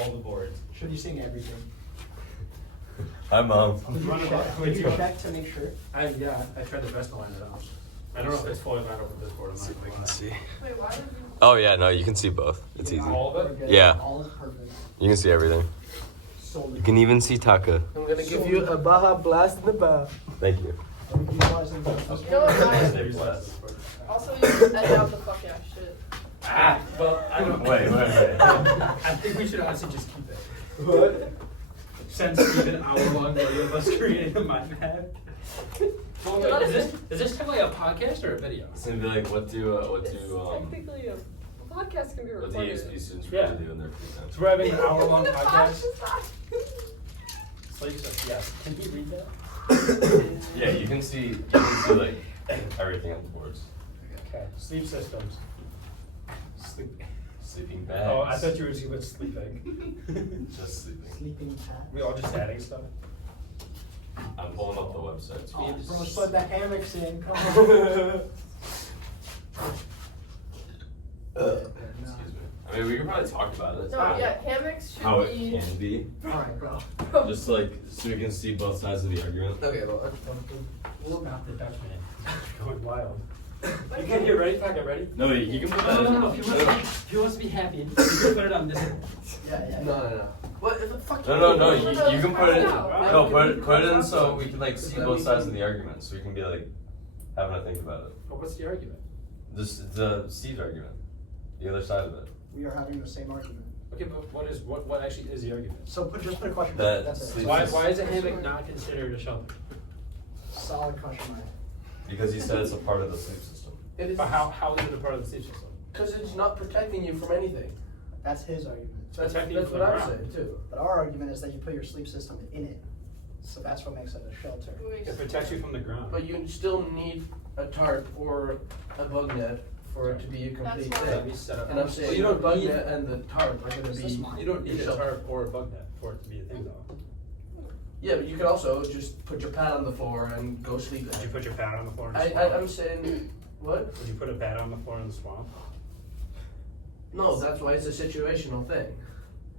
all the boards. Should you sing everything? Hi, Mom. Did you check to make sure? I tried the best to line it up. I don't know if it's fully lined up with this board. I'm not going to see. Wait, why would you? Oh yeah, no, you can see both. It's easy. All of it? Yeah. All is perfect. You can see everything. So You can even see Taka. I'm gonna give you a Baja Blast in the bow. Thank you. You know what, Ryan? Also, you can edit out the fuck yeah shit. Well, I don't. Wait. I think we should honestly just keep it. What? Send Steve an hour-long video of us creating a mind map. Well, wait, is this technically a podcast or a video? It's gonna be like, what do Technically, a podcast can be what recorded. the EXP students Yeah. really do in their free time? So we're having an hour-long The podcast. podcast. Sleep Systems, yes. Can you read that? Yeah, you can see like everything on the boards. Okay. Sleep Systems. Sleeping bags. Oh, I thought you were just about sleeping. Just sleeping. sleeping pad. We all just adding stuff. I'm pulling up the website. Oh, bro, put the hammocks in. Come on. Excuse me. I mean, we could probably talk about it. No, yeah, hammocks should How it be. can be. Alright, bro. Just like, so we can see both sides of the argument. Okay, well, What about the Dutchman? Going wild. You can get ready? Get ready? No, you can put that. No. If he wants to be happy, you can put it on this. Yeah. no. What the fuck? No. You can put it. No. No, put it in so we can like see both sides of the argument, so we can be like having to think about it. But what's the argument? The Steve's argument, the other side of it. We are having the same argument. Okay, but what actually is the argument? So just put a question That mark. That's it. sleep- Why is a hammock not considered a shelter? Solid question mark. Because he said it's a part of the sleep system. It is But how is it a part of the sleep system? because it's not protecting you from anything. That's his argument. That's Protecting you what from the I'm ground. saying too. But our argument is that you put your sleep system in it. So that's what makes it a shelter. It protects you from the ground. But you still need a tarp or a bug net for it to be a complete That's Let thing. me set up. And I'm saying you the don't bug need net and the tarp are gonna be. you don't need a shelter. tarp or a bug net for it to be a thing though. Yeah, but you could also just put your pad on the floor and go sleep Did you there. put your pad on the floor in the swamp? I'm saying, what? Did you put a pad on the floor in the swamp? No, that's why it's a situational thing.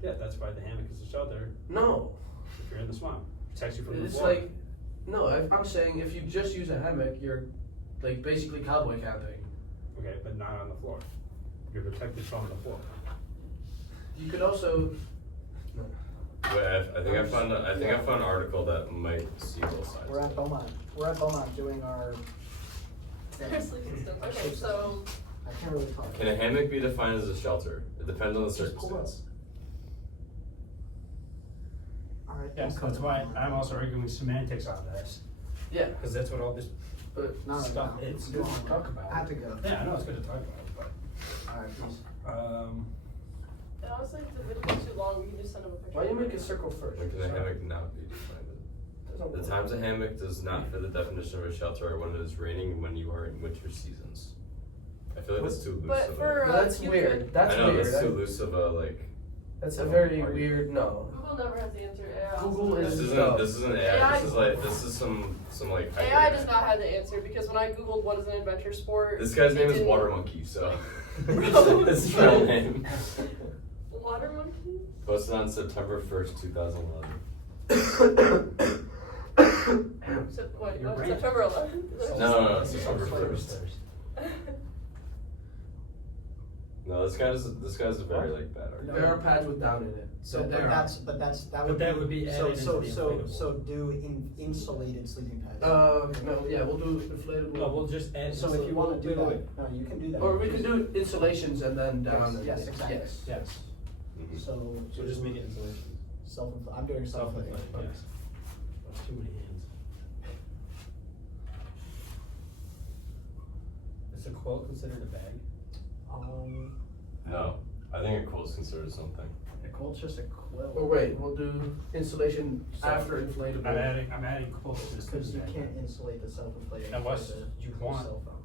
Yeah, that's why the hammock is a shelter. No, If you're in the swamp, protects you from the it's floor. like, no, I'm saying if you just use a hammock, you're like basically cowboy camping. Okay, but not on the floor. You're protected from the floor. You could also, Wait, I think I found an article that might see both sides. We're at Beaumont. We're at Beaumont doing our. Sleep systems. Okay, so I can't really talk. Can a hammock be defined as a shelter? It depends on the Just pull up. circumstance. Alright. Yes, that's why I'm also arguing semantics on this. yeah, Because that's what all this but No, stuff no. is good to talk about. I have to go. Yeah, I know it's good to talk about, Alright, please. but, and honestly, if the video's too long, we can just send them a picture. why you make a circle first? Or can a hammock not be defined? The times a hammock does not fit the definition of a shelter are when it is raining and when you are in winter seasons. I feel like that's too loose But of for a. That's Cupid, weird. That's I know weird. that's too loose of a like. That's a very weird no. Google never has the answer. AI Google also This is- doesn't. isn't AI. AI This is some like. AI does not have the answer because when I googled what is an adventure sport, This guy's it name is didn't- Water Monkey, so. Bro. His real name. Water monkey. Posted on September 1st, 2011. So, what? Your Oh, brain- September 11th. No, September 1st. No, this guy's a very like bad argument. There are pads with down in it. So, there but that would be so added so into the so inflatable. so do insulated sleeping pads. No, yeah, we'll do inflatable. No, we'll just add. So if you want to do that, wait. no, you can do that. Or we could do insulations and then down. Yes, yes, exactly. Yes. Yes. Mhm. So So just make it insulation. I'm doing self-inflated. Self-inflated, yes. That's too many hands. Is a quilt considered a bag? No, I think a quilt's considered something. A quilt's just a quilt. Oh wait, we'll do insulation So, after inflatable. I'm adding quilts to this. Because you can't insulate the self-inflated. Unless for the you want. cell phone.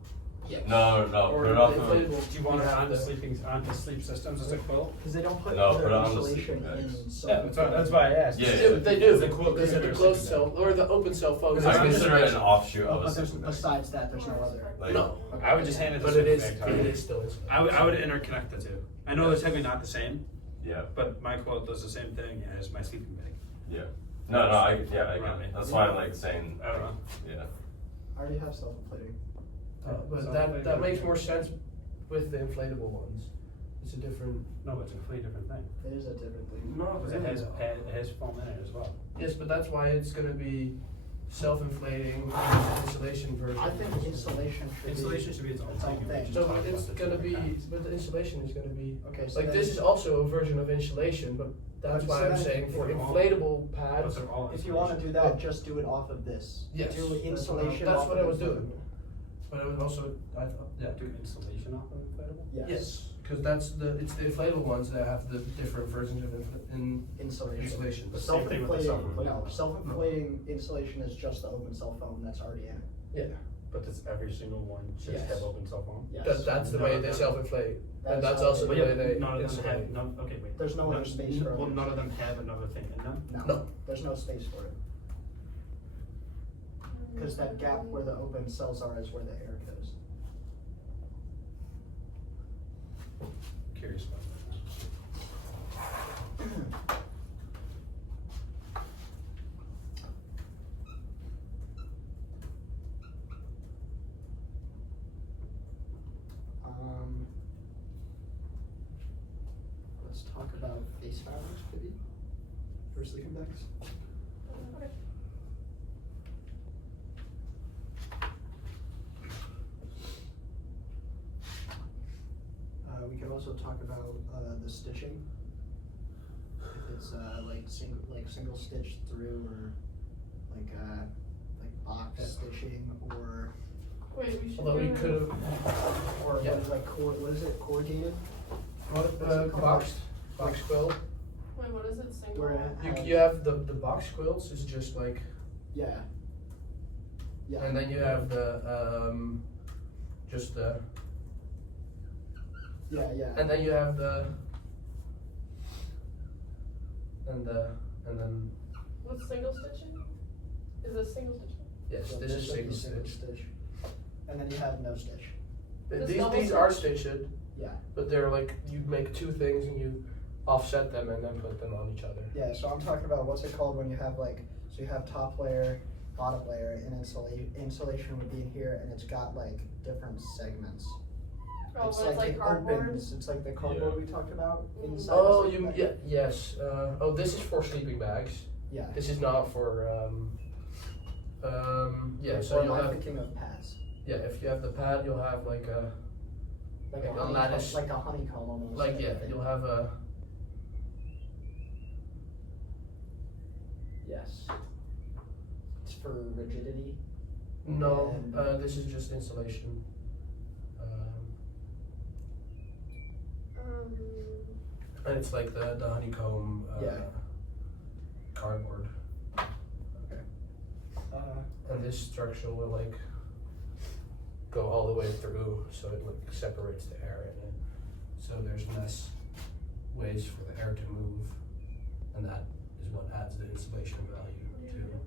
Yes. No, Or put it off inflatable. of. Do you want it You have on the to- onto sleep systems as a quilt? Because they don't put No, other put it on the insulation sleeping bags. in Yeah, self. that's why I asked. Yeah. Yeah, they do. The quilt There's the considered a closed sleeping cell or the open cell phone. I consider it an offshoot of a But there's, sleeping bag. besides that, there's no other. Like, No, I would just hand it the but it sleeping is. bag. It is still. I would interconnect the two. I know they're technically not the same Yeah. But my quilt does the same thing as my sleeping bag. Yeah. No, I get it. That's why I'm like saying, I don't know. yeah. I already have self-inflating. But that makes more sense with the inflatable ones. It's a different. No, it's a completely different thing. It is a different thing. No, Because it has foam in it as well. Yes, but that's why it's gonna be self-inflating insulation version. I think insulation should be its own its own thing. thing. So it's gonna be, but the insulation is gonna be, Okay, so like then this is also a version of insulation, but that's But why so I'm then saying for if you want- inflatable But pads. they're all if you wanna do that, just do it off of this. Yes, Do that's insulation that's off what of I was the doing. But it was also, I thought, yeah. Do insulation off of inflatable? Yes, cause it's the inflatable ones that have the different versions of Insulation. insulation. The same thing with the Self-inflating, self-inflating. no, self-inflating insulation is just the open cell foam that's already in it. Yeah, But does every single one just Yes. have open cell foam? Yes. that's the No, way they no. self-inflate, and That's that's how also the they- way they None of them insulate. have, none, okay, wait. There's no other space for Well, others. none of them have another thing in them? No. There's no space for it. Cause that gap where the open cells are is where the air goes. Curious about that. Let's talk about face fabrics, maybe, for sleeping bags. Okay. We could also talk about, the stitching. If it's, single stitch through, or like box stitching, or, Wait, we should. Although we do- could've, or Yeah. what is it, corrugated? what, it called? box quilt. Wait, what is it? Single? Where it has- You have the box quilts is just like, Yeah. Yeah. and then you have the, just the, Yeah. and then you have the, and then, What's single stitching? Is it single stitching? yes, So this is would be single stitch. And then you have no stitch. This These double are stitch? stitched, Yeah. but they're like, you make two things and you offset them and then put them on each other. Yeah, so I'm talking about, what's it called when you have so you have top layer, bottom layer, and insulation would be in here, and it's got different segments. Oh, It's but it's like it cardboard? opens, it's like the cardboard we talked about Mhm. inside. Oh, the you, sleeping yeah, bag. yes, this is for sleeping bags. Yeah. This is not for, yeah, so Or you'll am I have, thinking of pads? yeah, if you have the pad, you'll have like a, Like Like a a honeycomb, lattice. like a honeycomb almost. like, type yeah, of thing. you'll have a, Yes. It's for rigidity. no, And- this is just insulation. And it's like the honeycomb, Yeah. cardboard. Okay. And this structure will like go all the way through, so it like separates the air in it. So there's less ways for the air to move, and that is what adds the insulation value to.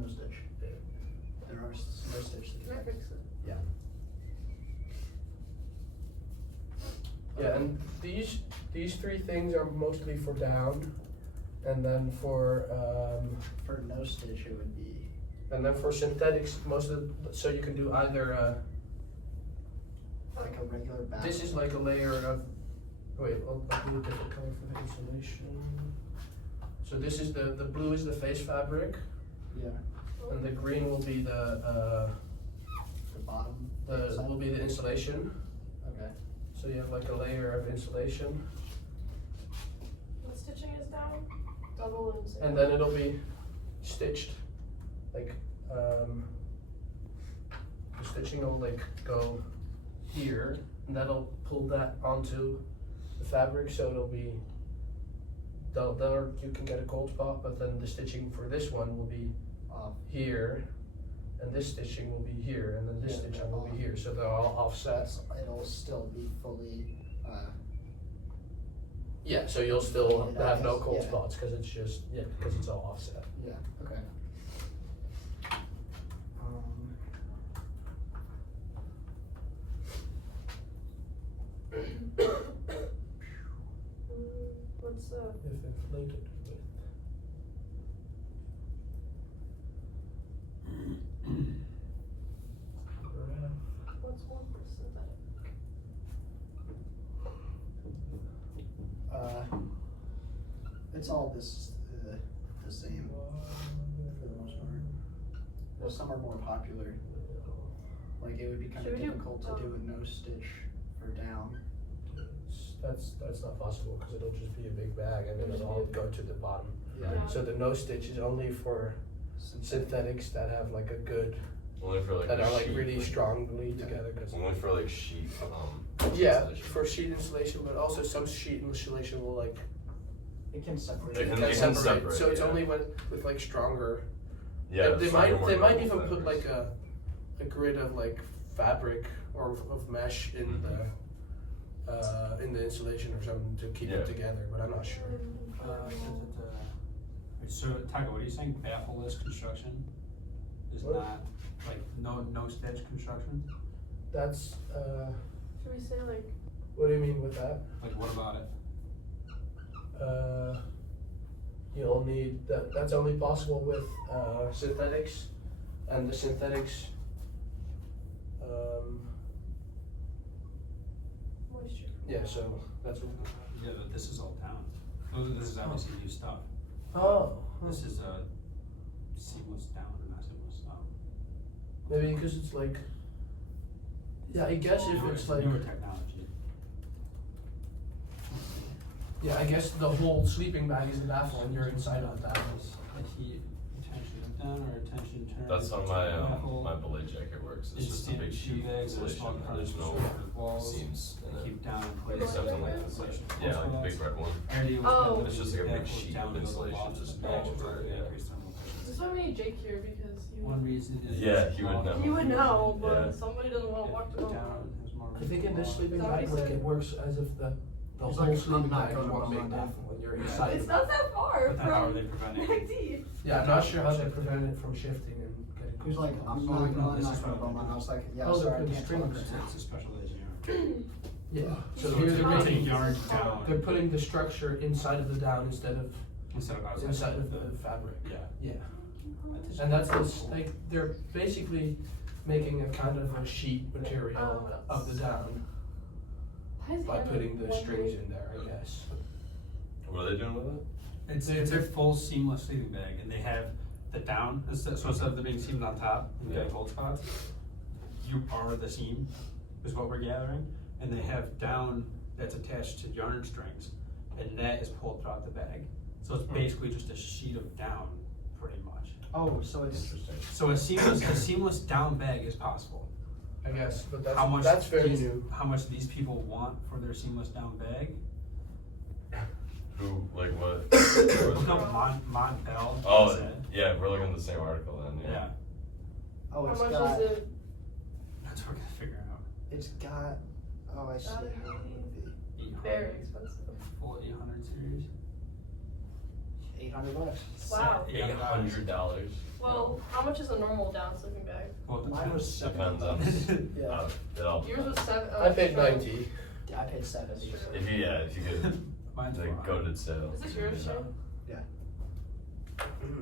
No stitch. Yeah. There are no stitch. Can I fix it? Yeah. Yeah, and these three things are mostly for down, and then for For no stitch, it would be. synthetics, most of so you can do either Like a regular back. this is like a layer of, wait, I'll do a different color for the insulation. So this is the blue is the face fabric, Yeah. and the green will be The bottom. will be the insulation. Okay. So you have like a layer of insulation, What stitching is down? Double and single. and then it'll be stitched, like the stitching will like go here, and that'll pull that onto the fabric, so it'll be, you can get a cold spot, but then the stitching for this one will be Off. here, and this stitching will be here, and then this Yeah, stitching will be off. here, so they're all offset. It'll still be fully. Yeah, so you'll still Yeah, have no yes, cold yeah. spots, cause it's just, yeah, because it's all offset. Yeah. Okay. What's if inflated with. what's 1%? It's all the same for the most part. Well, some are more popular. Like it would be kind Should of we do- difficult to do a no stitch for down. That's not possible because it'll just be a big bag and then it'll all go to the bottom. Yeah. So the no stitch is only for synthetics that have like a good, Only for like that a are like sheet. really strongly together. Cause Only for like sheet. yeah, insulation. for sheet insulation, but also some sheet insulation will like It can separate. It can separate. separate, So it's yeah. only with like stronger. Yeah, They stronger, might more even durable put fabrics. like a grid of like fabric or of mesh in the insulation or something to keep it Yeah. together, but I'm not sure. Wait, so Taco, what are you saying? Baffle-less construction is What? not like no stitch construction? That's Should we say like, what do you mean with that? Like what about it? You'll need that's only possible with synthetics, and the synthetics. moisture? Yeah, so that's what. Yeah, but this is all down. Oh, this is obviously new stuff. Oh, This is a seamless down and not seamless up. maybe because it's like. Yeah, I guess if Newer- it's like. newer technology. Yeah, I guess the whole sleeping bag is the baffle, and you're inside of that. A heat tension down or a tension turn. That's how my baffle. my belay jacket works. It's just a Instant big sheet bags or insulation. small And parts there's no of walls. seams in it. Keep down in place. Except on like the Insulation. yeah, like the big red one. Oh. It's just like a big sheet of insulation, just matching for it, yeah. This is why we need Jake here because he One would, reason is. Yeah, he would know. he would know, but Yeah. somebody doesn't want to walk the Down has more. I think in this sleeping Is that what bag, he like said? it works as if the It's whole like, sleeping I'm not bag is going one on big my baffle, and you're inside. It's of not it. that far But then how are from they preventing it? McD. Yeah, I'm not sure how they prevent it from shifting and getting. He was like, I'm Oh, not no, going this to is what Belmont. I was like, yeah, Oh, sorry, I they're can't putting talk strings. right now. It's a special engineering. Yeah. So So here it's they're putting making, yarn down they're putting the structure inside of the down instead of inside of the fabric. Yeah. Yeah. And that's this, like, they're basically making a kind of a sheet material of the down Why is by Hannah putting the one strings way? in there, I guess. What are they doing with it? It's a full seamless sleeping bag, and they have the down. So instead of there being seamed on top and getting cold spots, you are the seam, is what we're gathering, and they have down that's attached to yarn strings, and that is pulled throughout the bag. So it's basically just a sheet of down, pretty much. Oh, so it's So a seamless down bag is possible. I guess, but How much that's very these, new. How much these people want for their seamless down bag? Who, like what? Look up Montbell. Oh, said. yeah, we're looking at the same article then, Yeah, oh, How it's much got is it? that's what we're gonna figure out. it's got. Oh, I see. Gotta how it would be. Very expensive. Full 800 series. $800. Wow. $800. Well, how much is a normal down sleeping bag? Well, it Mine was Depends on. $7. Yeah. It all Yours was depends. 7. I paid 90. I paid 7. If you get Mine's the 400. goated sale. Is this yours, Shane?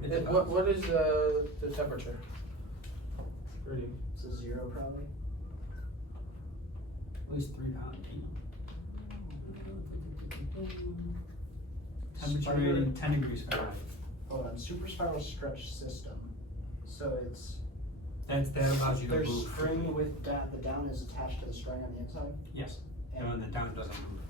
It And what is the temperature? Reading. It's a 0 probably. At least 3 pound. Temperature Spider- rating 10 degrees Fahrenheit. Hold on, super spiral stretch system. So it's That allows you to there's move. string with the down is attached to the string on the inside. Yes, and And when the down doesn't move.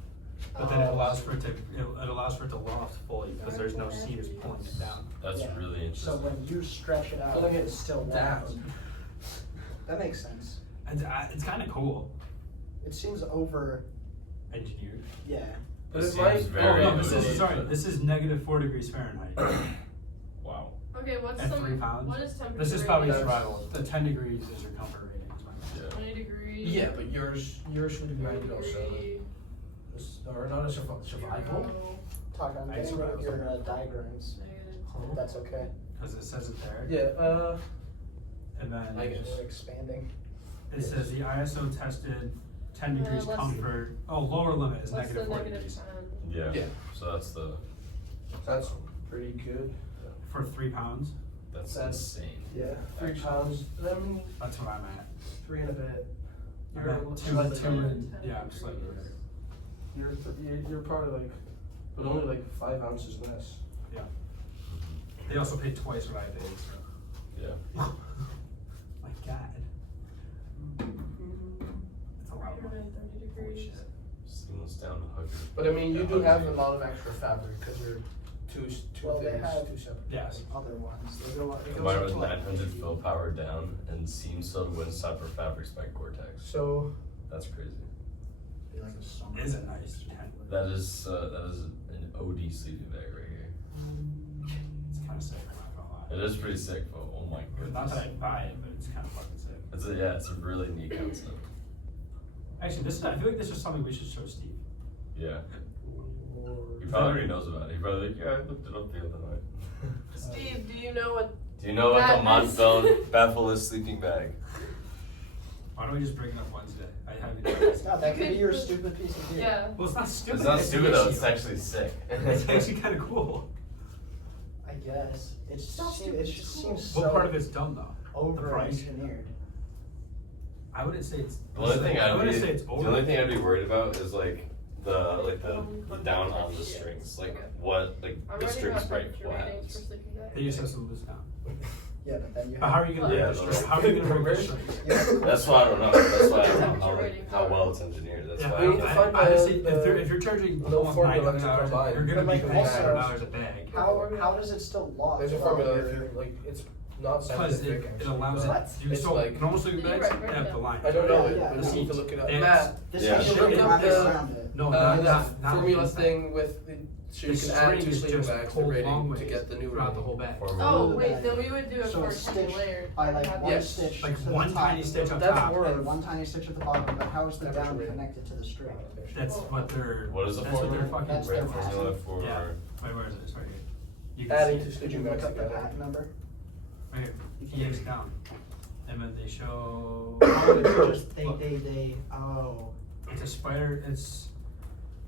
But then it allows for it to loft fully because there's no seams pulling it down. That's Yeah. really so interesting. when you stretch it out, Pulling it it's still down. warm. That makes sense. And it's kind of cool. It seems over. Engineered. Yeah. But It it seems might. very Oh no, this innovative. is sorry. This is negative 4 degrees Fahrenheit. Wow. Okay, what's At some? 3 pounds. What is temperature? This is probably rating? survival. The 10 degrees is your comfort rating. Is my guess. Yeah. 20 degrees. Yeah, but yours should be 90 also. degree, Or not a survival. 0, Talk on I getting rid of survived. your diagrams. negative. If that's okay. Because it says it there. Yeah. And then I guess. We're expanding. it says the ISO tested 10 degrees less- comfort. Oh, lower limit is What's the negative 4 negative degrees 10? Yeah. Yeah. So that's the. That's pretty good. for 3 pounds. That's That's- insane. Yeah, 3 pounds. I mean, That's what I'm at. 3 and a bit. I'm You're at like 2 and 2 and 10 yeah, I'm slightly degrees. better. You're probably like, but only like 5 ounces less. Yeah. They also paid twice what I paid. So. Yeah. My God. That's a lot of money. 330 Holy degrees. shit. Seamless down to hug. But I mean, you Yeah, do have hug a you. lot of extra fabric because they're two Well, they things, have- 2 separate. Yes. Other ones. They go, it goes Combined up with to like 900 80. fill power down and seam sewed windstop for fabric spec Gore-Tex. So, That's crazy. Be like a summer. Is it nice? That is an OD sleeping bag right here. It's kind of sick. I'm not gonna lie. It is pretty sick, but oh my Not that I goodness. buy it, but it's kind of fucking sick. It's a really neat concept. Actually, I feel like this is something we should show Steve. Yeah. He probably already knows about it. He probably like, yeah, I looked it up the other night. Steve, do you know what? Do you know what the That is- Montbell baffleless sleeping bag? Why don't we just bring it up Wednesday? I haven't. No, that could be your stupid piece of gear. Yeah. Well, it's not stupid. It's not an stupid though, it's issue. actually sick. It's actually kind of cool. I guess. It's not stupid, it it's just cool. seems What so part of it's dumb though? over price? engineered. I wouldn't say it's. The only thing I I'd wouldn't be, say it's the over. only thing I'd be worried about is like the down on the strings, like what like I'm the ready to strings have break, temperature what ratings for happens. sleeping bag. They just have some loose down. Yeah, but then you But how are you gonna Yeah, break the those- string? How are you gonna break the string? Yeah. That's why I don't know. That's why I don't know Temperature how, ratings how are- well it's engineered. That's Yeah, why We need to find the- honestly, the if you're charging little almost formula $900, to combine. you're gonna But, like, be paying also- $900 a bag. How does it still lock? there's a while formula you're- if you like, it's not Because scientific it actually. allows it. but You it's so like, normal sleeping Yeah, bags right, have the yeah. line. I don't know Yeah, it, yeah, I the just need to seams. look it up. They have- Matt, This Yeah. is Look really up wrapped the- around it. No, the not formula inside. thing with the, so you The can add string 2 is sleeping just bags, the pulled long rating to ways get the new throughout rating. the whole bag. Formula. Oh the wait, bag. then we would do it So for it's 10 stitched layered. by like Have one that. Yes. stitch Like to the one top, tiny stitch up That's top. more- and one tiny stitch at the bottom. But how is the Temperature down rating. connected to the string? That's what they're. What is the that's what formula? they're fucking. That's Rate their formula for Yeah. Wait, where is it? It's right here. You can Adding see to it. Did sleeping you bags look up the together. patent number? Right here. He yanks down. And then they show. Oh, it's just Look, they. Oh. it's a spider.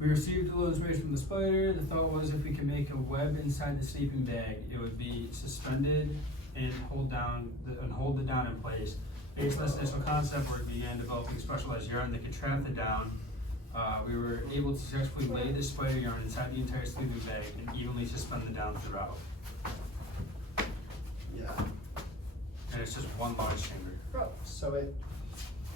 We received a little inspiration from the spider. The thought was if we can make a web inside the sleeping bag, it would be suspended and hold the down in place. Based on this initial concept, we began developing specialized yarn that could trap the down. We were able to successfully lay this spider yarn inside the entire sleeping bag and evenly suspend the down throughout. Yeah. And it's just one large chamber. Bro, So it.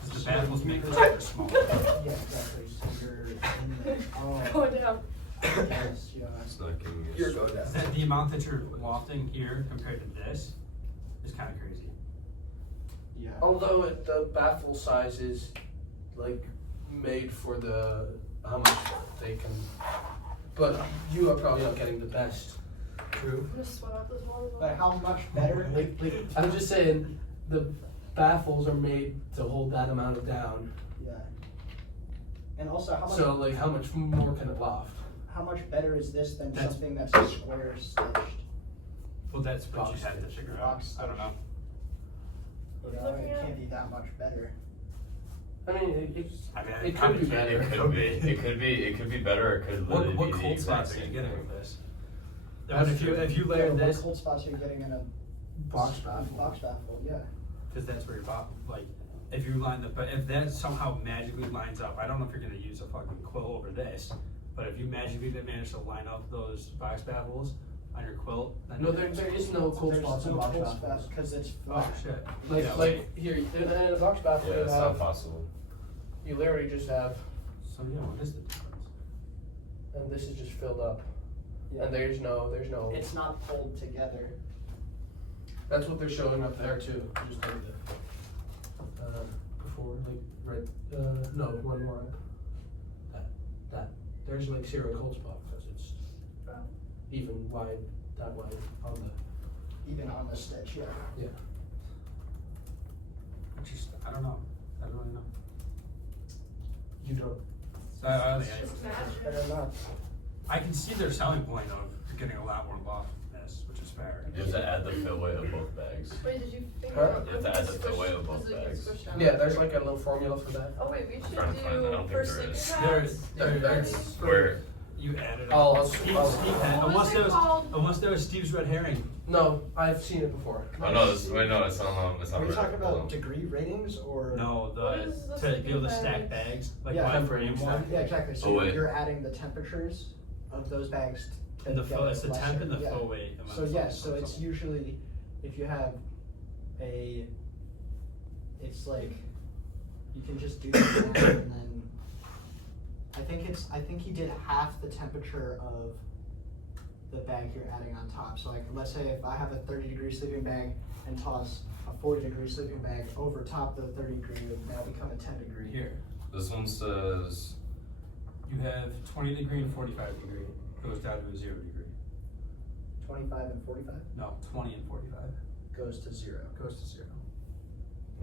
Because the baffles make this super small. Yeah, exactly. So you're in the. go Oh. down. Yes. Yeah. It's not giving me a You're going down. That the amount that you're lofting here compared to this is kind of crazy. Yeah. Although the baffle size is like made for the how much they can, but you are probably not getting the best. True. I'm gonna sweat out this water. But how much better? Like I'm just saying, the baffles are made to hold that amount of down. Yeah. And also, So like, how much more can it loft? how much better is this than That's- something that's square stitched? Well, that's what you Box had to stitch. figure out. Box I don't know. You know, it can't be that much better. I mean, it I mean, It probably could be can't. better. It could be better. It could literally What be the cold exact spots are you same getting thing. with this? That's And if you layer Yeah, what this, cold spots are you getting in a box baffle. Box baffle, yeah. because that's where your like, if you line but if that somehow magically lines up, I don't know if you're gonna use a fucking quill over this, but if you magically manage to line up those box baffles on your quilt, then. No, there is no cold There's spots in no box cold baffles. spots because it's Oh, flat. shit. Like Yeah, like here in a box baffle, Yeah, you it's not have possible. you literally just have, So, yeah, what is the difference? and this is just filled up, Yeah. and there's no. It's not pulled together. That's what they're showing up there too. Just like the before, like right. No, one more up. That. There's like 0 cold spot because it's even wide, that wide on the. Even on the stitch, yeah. Yeah. I don't know. I don't really know. You don't. I It's just magic. Better not. can see their selling point of getting a lot more loftness, which is spare. You have to add the fill weight of both bags. Wait, did you figure Huh? out? You have to add the fill weight of both does it get bags. squished down? Yeah, there's like a little formula for that. Oh wait, we should trying to find it. I don't do think for there sleeping is. pads. There's Where? You added it. Oh, Steve I'll- had, What was it called? unless there was Steve's red herring. No, I've seen it before. Oh no, it's on it's Are on we talking Hold about on. degree ratings or? No, What is the to be able to sleeping stack bag? bags, like Yeah, one for temporary one. Yeah, exactly, Oh, so wait. you're adding the temperatures of those bags And the full, together it's the lesser, temp and the yeah. full weight. and So then yes, so something. it's usually, if you have it's like, you can just do that and then, I think he did half the temperature of the bag you're adding on top. So like, let's say if I have a 30-degree sleeping bag and toss a 40-degree sleeping bag over top the 30-degree, it would now become a 10-degree. Here, This one says you have 20 degree and 45 degree, goes down to a 0 degree. 25 and 45 No, 20 and 45 goes to 0. goes to 0.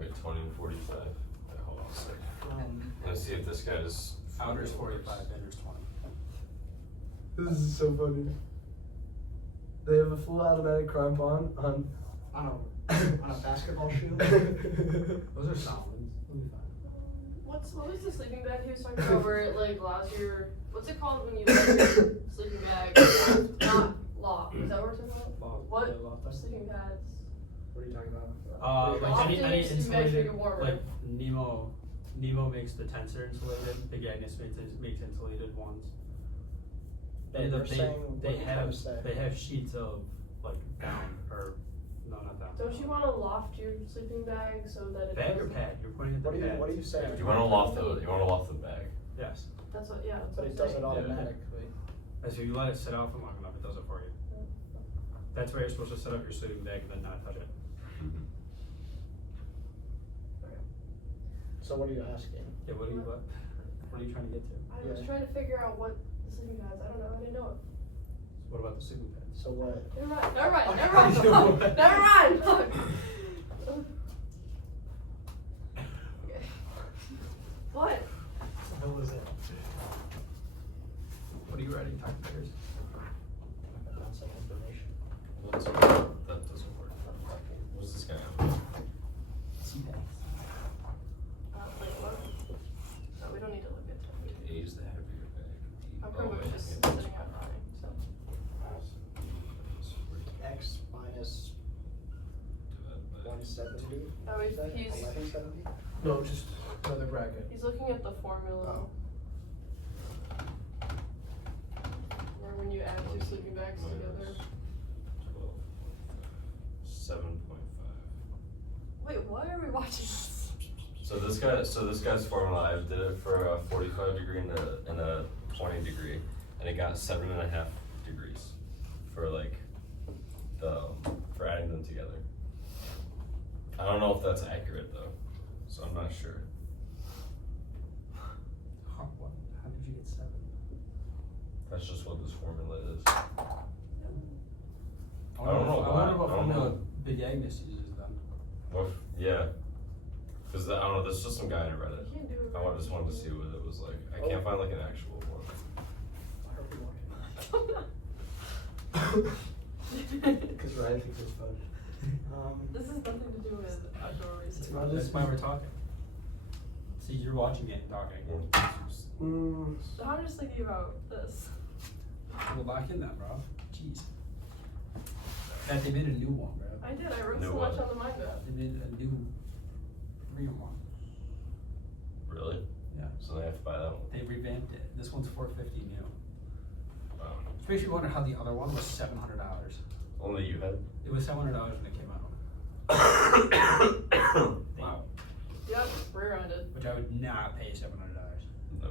wait, 20 and 45. Wait, hold on a second. Let's see if this guy is Outer's 45, inner's 20. This is so funny. They have a full automatic crimp on. On a basketball shoe. Those are solid. They'll be fine. What was the sleeping bag he was talking about where it like allows your, what's it called when you let your sleeping bag not lock? Is that what we're talking about? What sleeping pads? What are you talking about? Like any Often sleeping bags make insulated, it warmer. like Nemo makes the tensor insulated, Big Agnes makes insulated ones. No, you're saying what They you're have, trying to say. they have sheets of like down, or, no, not down. Don't you want to loft your sleeping bag so that it Bag or doesn't- pad, you're pointing at the pad. What are you saying? You want to loft the bag. Yes, That's what, yeah, that's But what it I'm does it saying. automatically. as you let it sit out for long enough, it does it for you. That's where you're supposed to set up your sleeping bag and then not touch it. So what are you asking? Yeah, what are you trying to get to? I was Yeah. trying to figure out what the sleeping pads, I don't know, I didn't know it. What about the sleeping pads? So what? Never mind, never mind, Okay. never mind, fuck, never mind, fuck. Okay. What? What the hell is it? What are you writing, taxpayers? That's some information. That doesn't work. What's this guy have? Wait, what? No, we don't need to look at that. A is the heavier bag. I'm B- pretty much wait, just yeah. sitting out running, so. X minus Divided by- 170. Oh, Is that he's 1170? No, just another bracket. He's looking at the formula. Where when you add two sleeping bags together. 12, 7.5. Wait, why are we watching this? So this guy's formula, I did it for a 45 degree and a 20 degree, and it got 7.5 degrees for like for adding them together. I don't know if that's accurate though, so I'm not sure. How did you get 7? That's just what this formula is. I don't know I why. wonder what I don't formula know. Big Agnes uses then. What? Yeah, because I don't know. There's just some guy in Reddit. You can't do it. I just wanted to see what it was like. I can't find like an actual one. I hope you want Because Ryan thinks it's fun. This has nothing to do with outdoor racing. That's why we're talking. See, you're watching it and talking. So I'm just thinking about this. We'll lock in that, bro. Jeez. That they made a new one, bro. I did, I wrote New so much one. on the mind map. They made a new real one. Really? Yeah. So they have to buy that one. They revamped it. This one's $450 new. Wow. Which makes you wonder how the other one was $700. Only you had. It was $700 when it came out. Wow. Yep, rear-ended. Which I would not pay $700. No.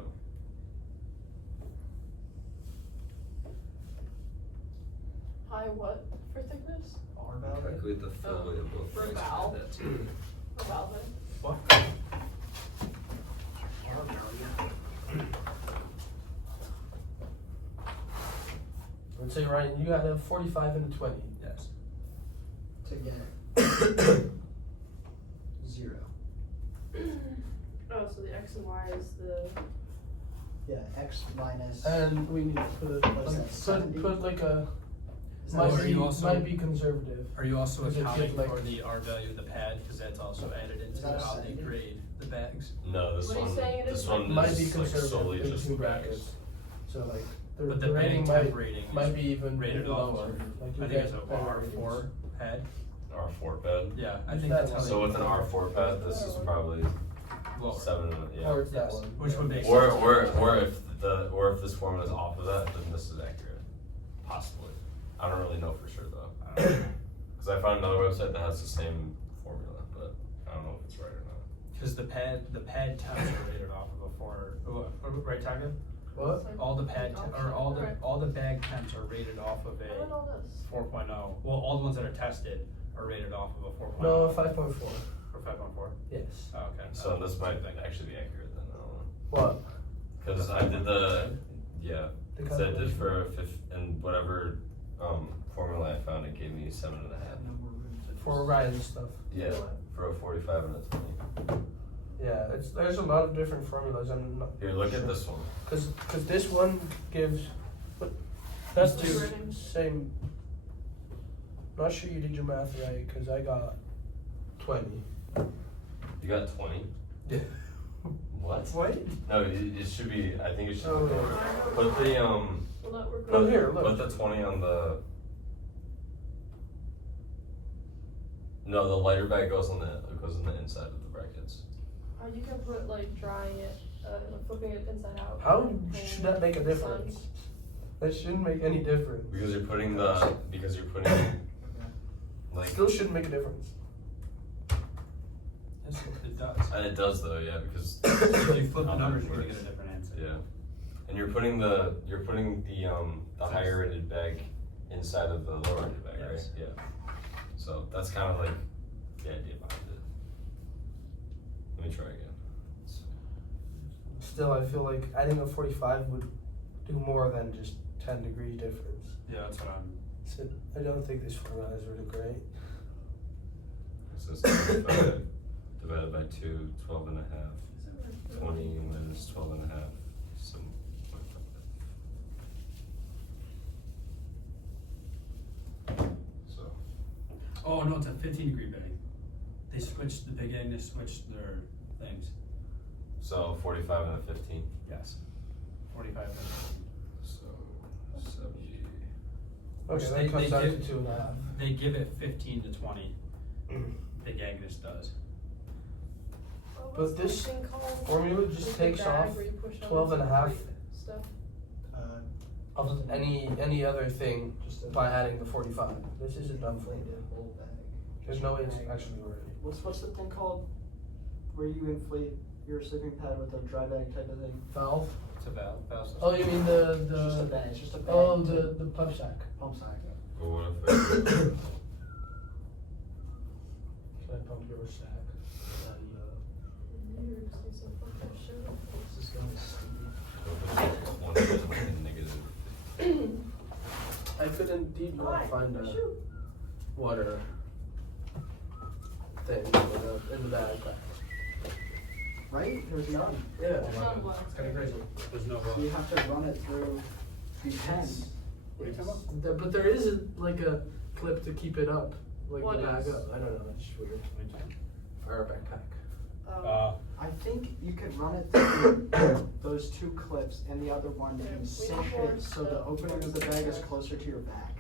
High what for thickness? Calculate the fill weight of both For bags. valve. Add that to it. For valve head? What? Let's say, Ryan, you got a 45 and a 20. Yes. to get 0. Oh, so the X and Y is the. Yeah, X minus. And we need to put What's that, 70? put like a Is that Might Or be, you also- might be conservative. Are you also Because it accounting feels like- for the R value of the pad, cause that's also added into that a how they second? grade the bags? No, this What are you one, saying it this is? one Might be is like solely conservative in just two the bags. brackets. So like, But the the rating bag temp might, rating might is be even rated lower. off of, Like you I think get it's a better R4 ratings. pad, R4 pad. yeah, I Use think that that's how one. they. So with an R4 pad, this is probably Lower. 7, yeah. Or it's that Yes, one. which would make Or, sense. or if this formula is off of that, then this is accurate. Possibly. I don't really know for sure though. Cause I found another website that has the same formula, but I don't know if it's right or not. Cause the pad temps are rated off of a 4, right, Tiger? What? All the pad, all the bag temps are rated off of I read a all this. 4.0. Well, all the ones that are tested are rated off of a 4.0. No, 5.4. Or 5.4? Yes. Oh, okay. So this might Same thing. actually be accurate then, I don't know. What? Cause I did yeah, The cause I did calculation? for and whatever, formula I found, it gave me 7.5. For Ryan's stuff. Yeah, for a 45 and a 20. Yeah, there's a lot of different formulas. I'm not. Here, look at this one. Cause this one gives, but that's These two the ratings? same. Not sure you did your math right, cause I got 20. You got 20? Yeah. What? What? No, it should be, I think it should Oh, be yeah. lower. Put the, Will that work? No, here, look. Put the 20 on the. No, the lighter bag goes on goes in the inside of the brackets. You can put like drying it, flipping it inside out. How and should that make a difference? That shouldn't make any difference. Because you're putting like. Still shouldn't make a difference. Yes, it does. And it does though, yeah, because. If you flip the how that numbers, you're gonna works. get a different answer. Yeah, and you're putting the higher rated bag inside of the lower rated bag, right? Yes. Yeah. So that's kind of like the idea behind it. Let me try again. Still, I feel like adding a 45 would do more than just 10 degree difference. Yeah, that's what I'm. So I don't think this formula is really great. So it's 25 divided by 2, 12 and a half. 20 minus 12 and a half. 7.5. So. Oh, no, it's a 15-degree bag. They switched, the Big Agnes switched their things. So 45 and a 15. Yes. 45 and 15. So 70. Okay, Which that comes down to give- 2.5. They give it 15 to 20. Big Agnes does. What's But that this thing called? formula just With the takes bag off where you push on 12 and a half white Stuff. of any other thing by adding the 45. This isn't done for Inflated whole bag. There's no way it's actually working. What's the thing called where you inflate your sleeping pad with a dry bag type of thing? Valve? It's a valve. Oh, you mean It's just a the bag. It's just a bag. oh to- the pump sack. pump sack. Well, what if I Can I pump your sack? You were just using fucking shit. This is going to stupid. 20 and negative? I could indeed Why? not find a Shoot. water thing in the bag. Right? There's none. Yeah, There's none left. it's kind of crazy. There's no So you have to run it through the pen. What are you talking about? But there is like a clip to keep it up, like What the bag is? up. I don't know. It's just weird. For our backpack. I think you could run it through those two clips and the other one Yeah, and we cinch need more it so the stuff. opening of the bag is closer to your back.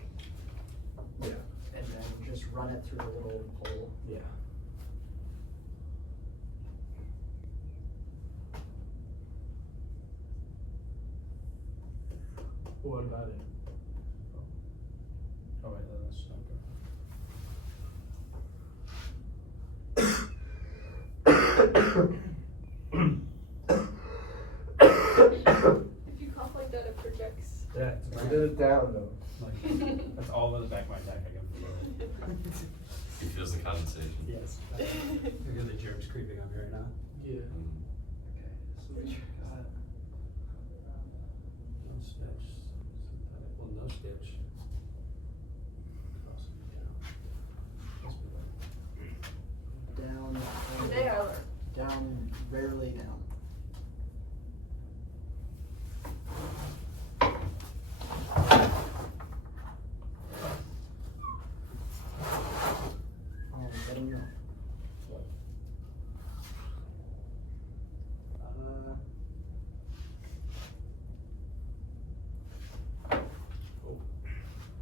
Yeah. And then just run it through the little hole. Yeah. What about it? Oh, wait, that's not good. If you cough like that, it projects. Yeah, get it down though. Like, that's all over the back of my neck. I can feel it. He feels the condensation. Yes. Look at the germs creeping on me right now. Yeah. Okay, so we got No stitch. Synthetic. Well, no stitch. down. Today I learned. Down, rarely down.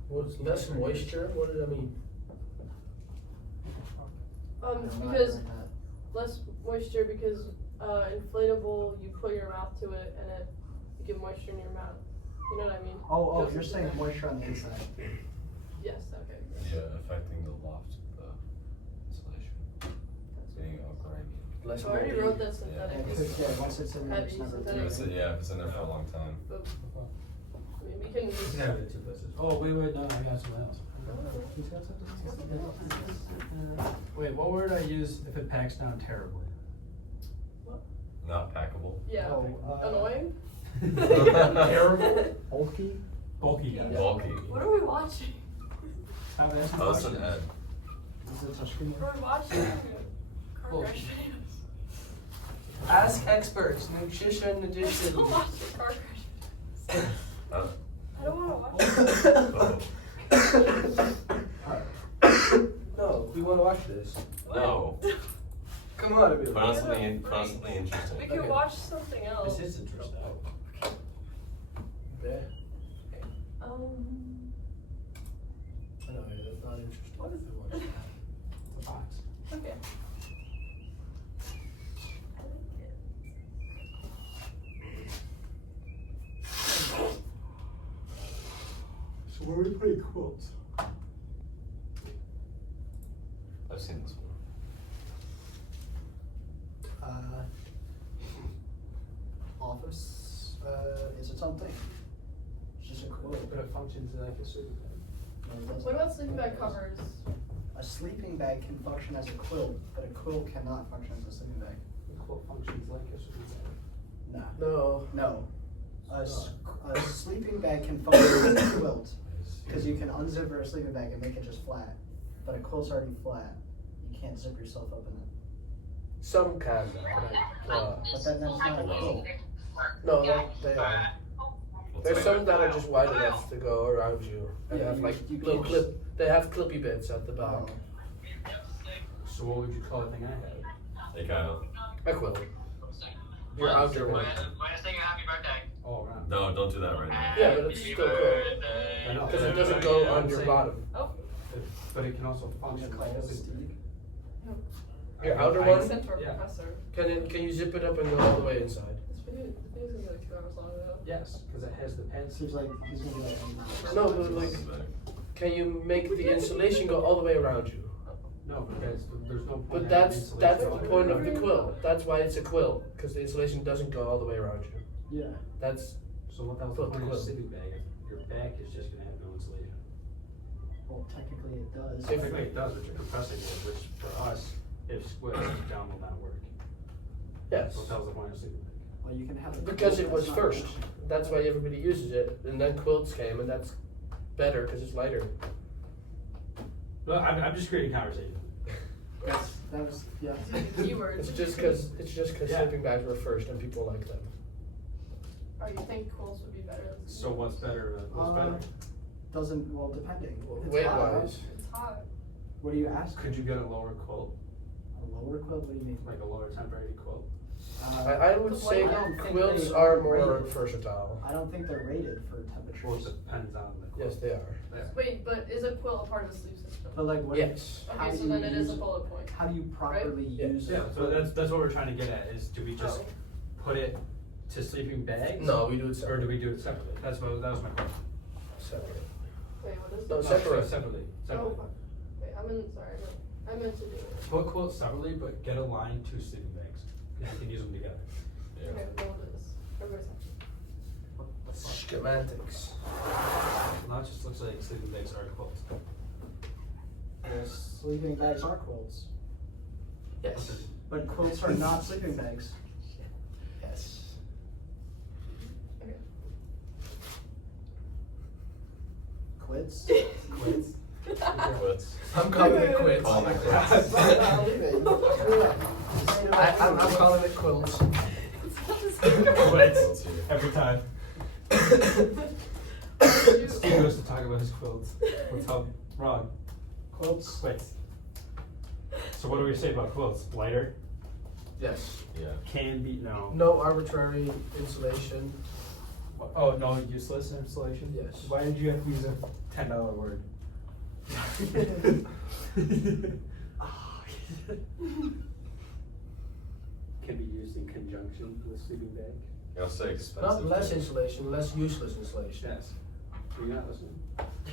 What's less moisture? What does that mean? Because less moisture because inflatable, you put your mouth to it and you get moisture in your mouth. You know what I mean? Oh, Goes you're into saying there. moisture on the inside. Yes. Okay. Yeah, affecting the loft, the insulation. Being all grimy. Less So I already moldy. wrote that Yeah, synthetic. because, yeah, once it's in there, it's Heavy never. synthetic. If it's, yeah, if it's in there for a long time. But, I mean, we can You use. can have it in two places. Oh, wait, no, I got something else. He's got Wait, what word I use if it packs down terribly? Not packable. Yeah. Oh, Annoying. Terrible? Bulky? Bulky, yeah. Bulky. What are we watching? Stop asking Oh, it's an questions. ad. Is it touchscreen? What are we watching? Car Bullshit. crash videos. Ask experts, nutrition I'm edition. still watching car crash videos. Huh? I don't want to watch it. No, we want to watch this. No. Come on, Amelia. Put on something interesting. We can Okay. watch something else. This is interesting. Yeah. Um. I know, that's not interesting. What is I watch The box. Okay. So where are we putting quilts? I've seen this one. Office, is it something? It's just a quilt. But it functions like a sleeping bag. No, it doesn't. What about sleeping bag covers? A sleeping bag can function as a quilt, but a quilt cannot function as a sleeping bag. The quilt functions like a sleeping bag. Nah. No. No. A sleeping bag can function as a quilt, because you can unzip a sleeping bag and make it just flat. But a quilt's already flat. You can't zip yourself up in it. Some can, But then that's not a quilt. no, they are. There's some that are just wide enough to go around you and Yeah, have you- like you little can't clip. They have clippy bits at the back. Oh. So what would you call the thing I had? Hey Kyle. A quilt. Your outdoor one. All around. No, don't do that right now. Yeah, but it's still cool. I know. Because it doesn't go on I'm your saying- bottom. Oh. But it can also function like a sleeping bag. Your outer I- one? Sent to our Yeah. professor. Can you zip it up and go all the way inside? The video's gonna be like 2 hours long though. Yes, because it has the It pants. seems like he's gonna be like. No, but like, can you make the insulation go all the way around you? No, because there's no point. But having that's insulation the all point of around. the quilt. That's why it's a quilt, because the insulation doesn't go all the way around you. Yeah. That's So what that was Quilt the to point of a quilt. sleeping bag? Your back is just gonna have no insulation. Well, technically it does. Technically it does, but you're compressing it, which for us, if squished down will not work. yes. So that was the point of sleeping bag. Well, you can have a Because quilt it was that's not first. round. That's why everybody uses it, and then quilts came, and that's better because it's lighter. Well, I'm just creating conversation. That was, yeah. Keywords. It's just because Yeah. sleeping bags were first, and people like them. Oh, you think quilts would be better than So what's better, what's better? Doesn't, well, depending. It's Weight hot. wise, It's hot. What do you ask? Could you get a lower quilt, A lower quilt, what do you mean? like a lower temporary quilt? I would say I don't think quilts they are more rated. versatile. I don't think they're rated for Well, it temperatures. depends on the quilt. Yes, they are. Yeah. Wait, but is a quilt a part of the sleep system? But like, what? Yes. How Okay, do so then you it is a use- bullet point. How do you properly Yeah. use it? Yeah, so that's what we're trying to get at, is do we just Oh. put it to sleeping bags? No, we do it Or separate. do we do it separately? That was my question. Separate. Wait, what is No, it? separate. Separately, Oh, separately. fuck. Wait, sorry, I meant to do it. Put quilts separately, but get a line to sleeping bags, and you can use them together. Yeah. Okay, we'll do this. Everybody's happy. What the fuck? Schematics. Now it just looks like sleeping bags are quilts. The sleeping bags are quilts, Yes. but quilts are not sleeping bags. Yes. Okay. Quits? Quits? Quits. I'm calling it quits. Calling it quits. I'm calling it quilts. Quits. Every time. Steve goes to talk about his quilts. What's how wrong? Quilts? Quits. So what do we say about quilts? Lighter? Yes. Yeah. Can be, no. No arbitrary insulation. Oh, no, useless installation? Yes. Why did you have to use a $10 word? Can be used in conjunction with sleeping bag? You'll say expensive. Not less too. insulation, less useless insulation. Yes. Are you not listening?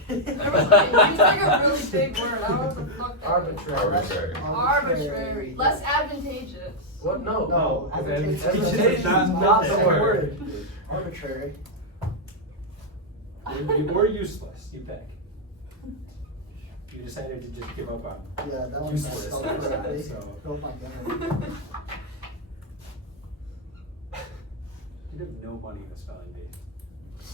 He's like a really big word. I don't know what the fuck that Arbitrary. Arbitrary. Arbitrary. Less advantageous. What? No. No, advantageous Advantageous is is not the the word. word. Arbitrary. Or useless, you pick. You decided to just give up on Yeah, that one's not useless. spelled correctly. So, Oh my god. you have no money in the spelling bee.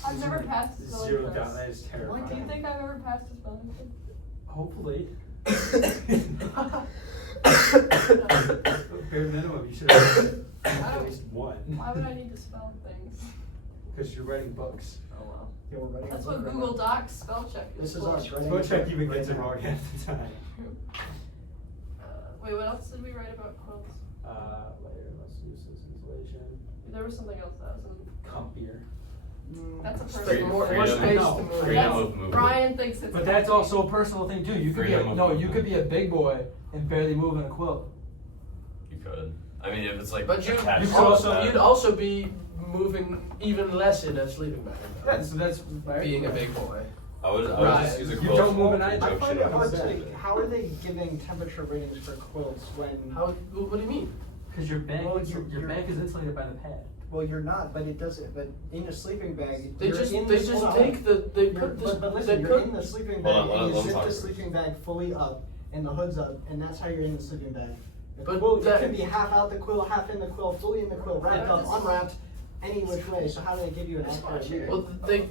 I've never passed a spelling Zero test. down, that is terrifying. Do you think I've ever passed a spelling test? Hopefully. Bare minimum, you should have at least one. Why would I need to spell things? Because you're writing books. Oh well. Yeah, we're writing a That's book what right Google now. Docs spell check is. This is for. us writing. Spell a check book even right gets it now. wrong half the time. Wait, what else did we write about quilts? Layer, less useless insulation, There was something else that was in. comfier. That's a personal. Freedom, More freedom, space No. to move. freedom of movement. Brian thinks it's. But that's also a personal thing too. You could be Freedom a, of no, you movement. could be a big boy and barely move in a quilt. You could. I mean, if it's like But attached you to could also, that. you'd also be moving even less in a sleeping bag. That's Being a big boy. I would Right. just use a You quilt. don't move in an eye. I conjunction find it with hard something. to, how are they giving temperature ratings for quilts when, What do you mean? Because your bag, Well, your you're- bag is insulated by the pad. well, you're not, but it doesn't, but in a sleeping bag, They you're just in they the, just hold on, take they You're- put this but they listen, you're put in the sleeping Hold bag on, let and him you zip talk the first. sleeping bag fully up and the hood's up, and that's how you're in the sleeping bag. The But quilt, that- it can be half out the quilt, half in the quilt, fully in the quilt, wrapped up, unwrapped, any which way. So how do they give you an accurate reading? well they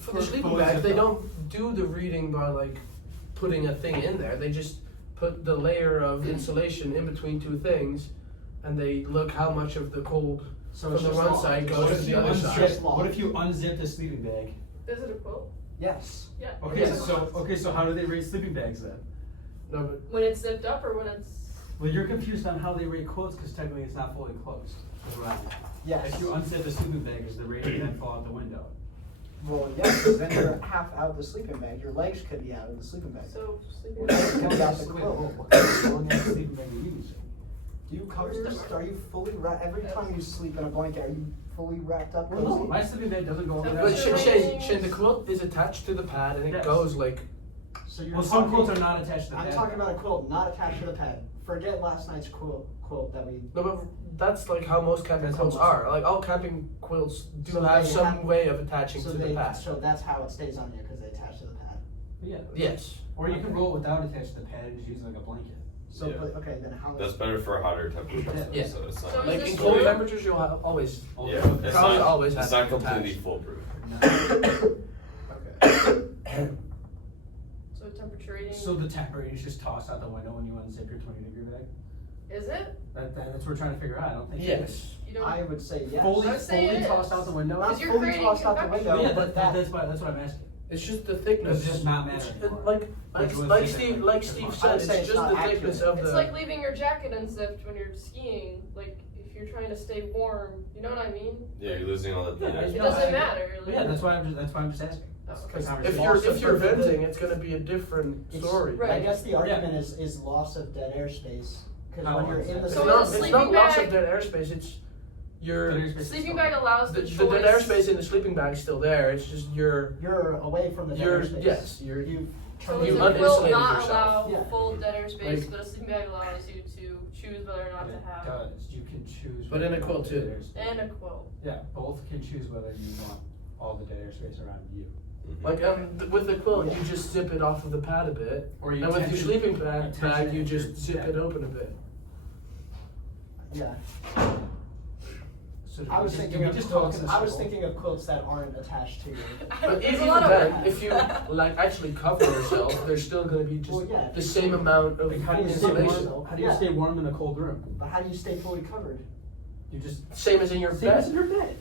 for the For sleeping boys bag and they girls. don't do the reading by like putting a thing in there. They just put the layer of insulation in between two things, and they look how much of the cold So from it's the just one law. side It's goes just to the other unzip- side. law. What if you unzip the sleeping bag? Is it a quilt? Yes. Yeah. Okay, Yes. so how do they rate sleeping bags then? No, but When it's zipped up or when it's. Well, you're confused on how they rate quilts because technically it's not fully closed. Is what I mean. Yes. If you unzip the sleeping bag, is the rating then fall out the window? Well, yes, because then you're half out the sleeping bag. Your legs could be out of the sleeping bag. So Your sleeping. legs could be out the Wait, quilt. what kind of sleeping bag are you using? Do you cover Where's the your, are you fully wrapped, every time you sleep in a blanket, are you fully wrapped up Well, no, cozy? my sleeping bag doesn't go over that. but Temperature Shane, the quilt is attached to the pad and it Yes. goes like. So you're Well, some talking- quilts are not attached to the I'm pad. talking about a quilt not attached to the pad. Forget last night's quilt that we. No, but that's like how most camping That's how quilts most- are. Like all camping quilts do So have they some have- way of attaching So to the pad. so that's how it stays on you because they attach to the pad. Yeah. Yes. Or you can roll it without attached to the pad and just use it like a blanket. So, Yeah. but, okay, then how? That's better for hotter temperatures. Yeah. So it's not. So is Like this in cold true? temperatures, you'll have always. Yeah, it's Probably not, always it's have not to completely attach. foolproof. Okay. So temperature rating. So the temp rating is just tossed out the window when you unzip your 20-degree bag? Is it? That's what we're trying to figure out. I don't think it is. Yes. You don't. I would say yes. Fully, I would say fully it tossed is. out the window? Not Because you're fully creating tossed out the convection. window, Yeah, but that's what I'm asking. It's just the thickness. Does it just not matter It's- anymore? Like Which was like different. Steve like Steve I'd said, say it's it's just not the thickness accurate. of It's the. like leaving your jacket unzipped when you're skiing. Like if you're trying to stay warm, you know what I mean? Yeah, you're losing all that Yeah, data. It No, doesn't I- matter. Yeah, that's why I'm just asking. Oh, It's okay. a conversation. If you're venting, it's gonna be a different It's- story. Right. I guess the argument is loss of dead airspace. Because Oh, when you're in the It's So not, is a it's sleeping not loss bag- of dead airspace. It's your Sleeping bag allows the the choice. dead airspace in the sleeping bag is still there. It's just you're you're away from the dead You're- airspace. yes, you're- you. So You does a quilt uninsulated not yourself. allow Yeah. full dead airspace, Like- but a sleeping bag allows you to choose whether or not to It have. does. You can choose. But in whether a quilt you want too. dead airspace. And a quilt. Yeah, both can choose whether you want all the dead airspace around you. like with the quilt, you just zip it off of the pad a bit, Or you and with your tension- sleeping you bag, tension you it just with zip your- it open a bit. Yeah. So I was did we thinking of just quilts. talk in a I was circle? thinking of quilts that aren't attached to you. But There's a even lot of then, work. if you like actually cover yourself, there's still gonna be just Well, yeah. the same amount of Like, how do you stay insulation. warm? How do you Yeah. stay warm in a cold room? But how do you stay fully covered? You just Same as in your same as in bed. your bed.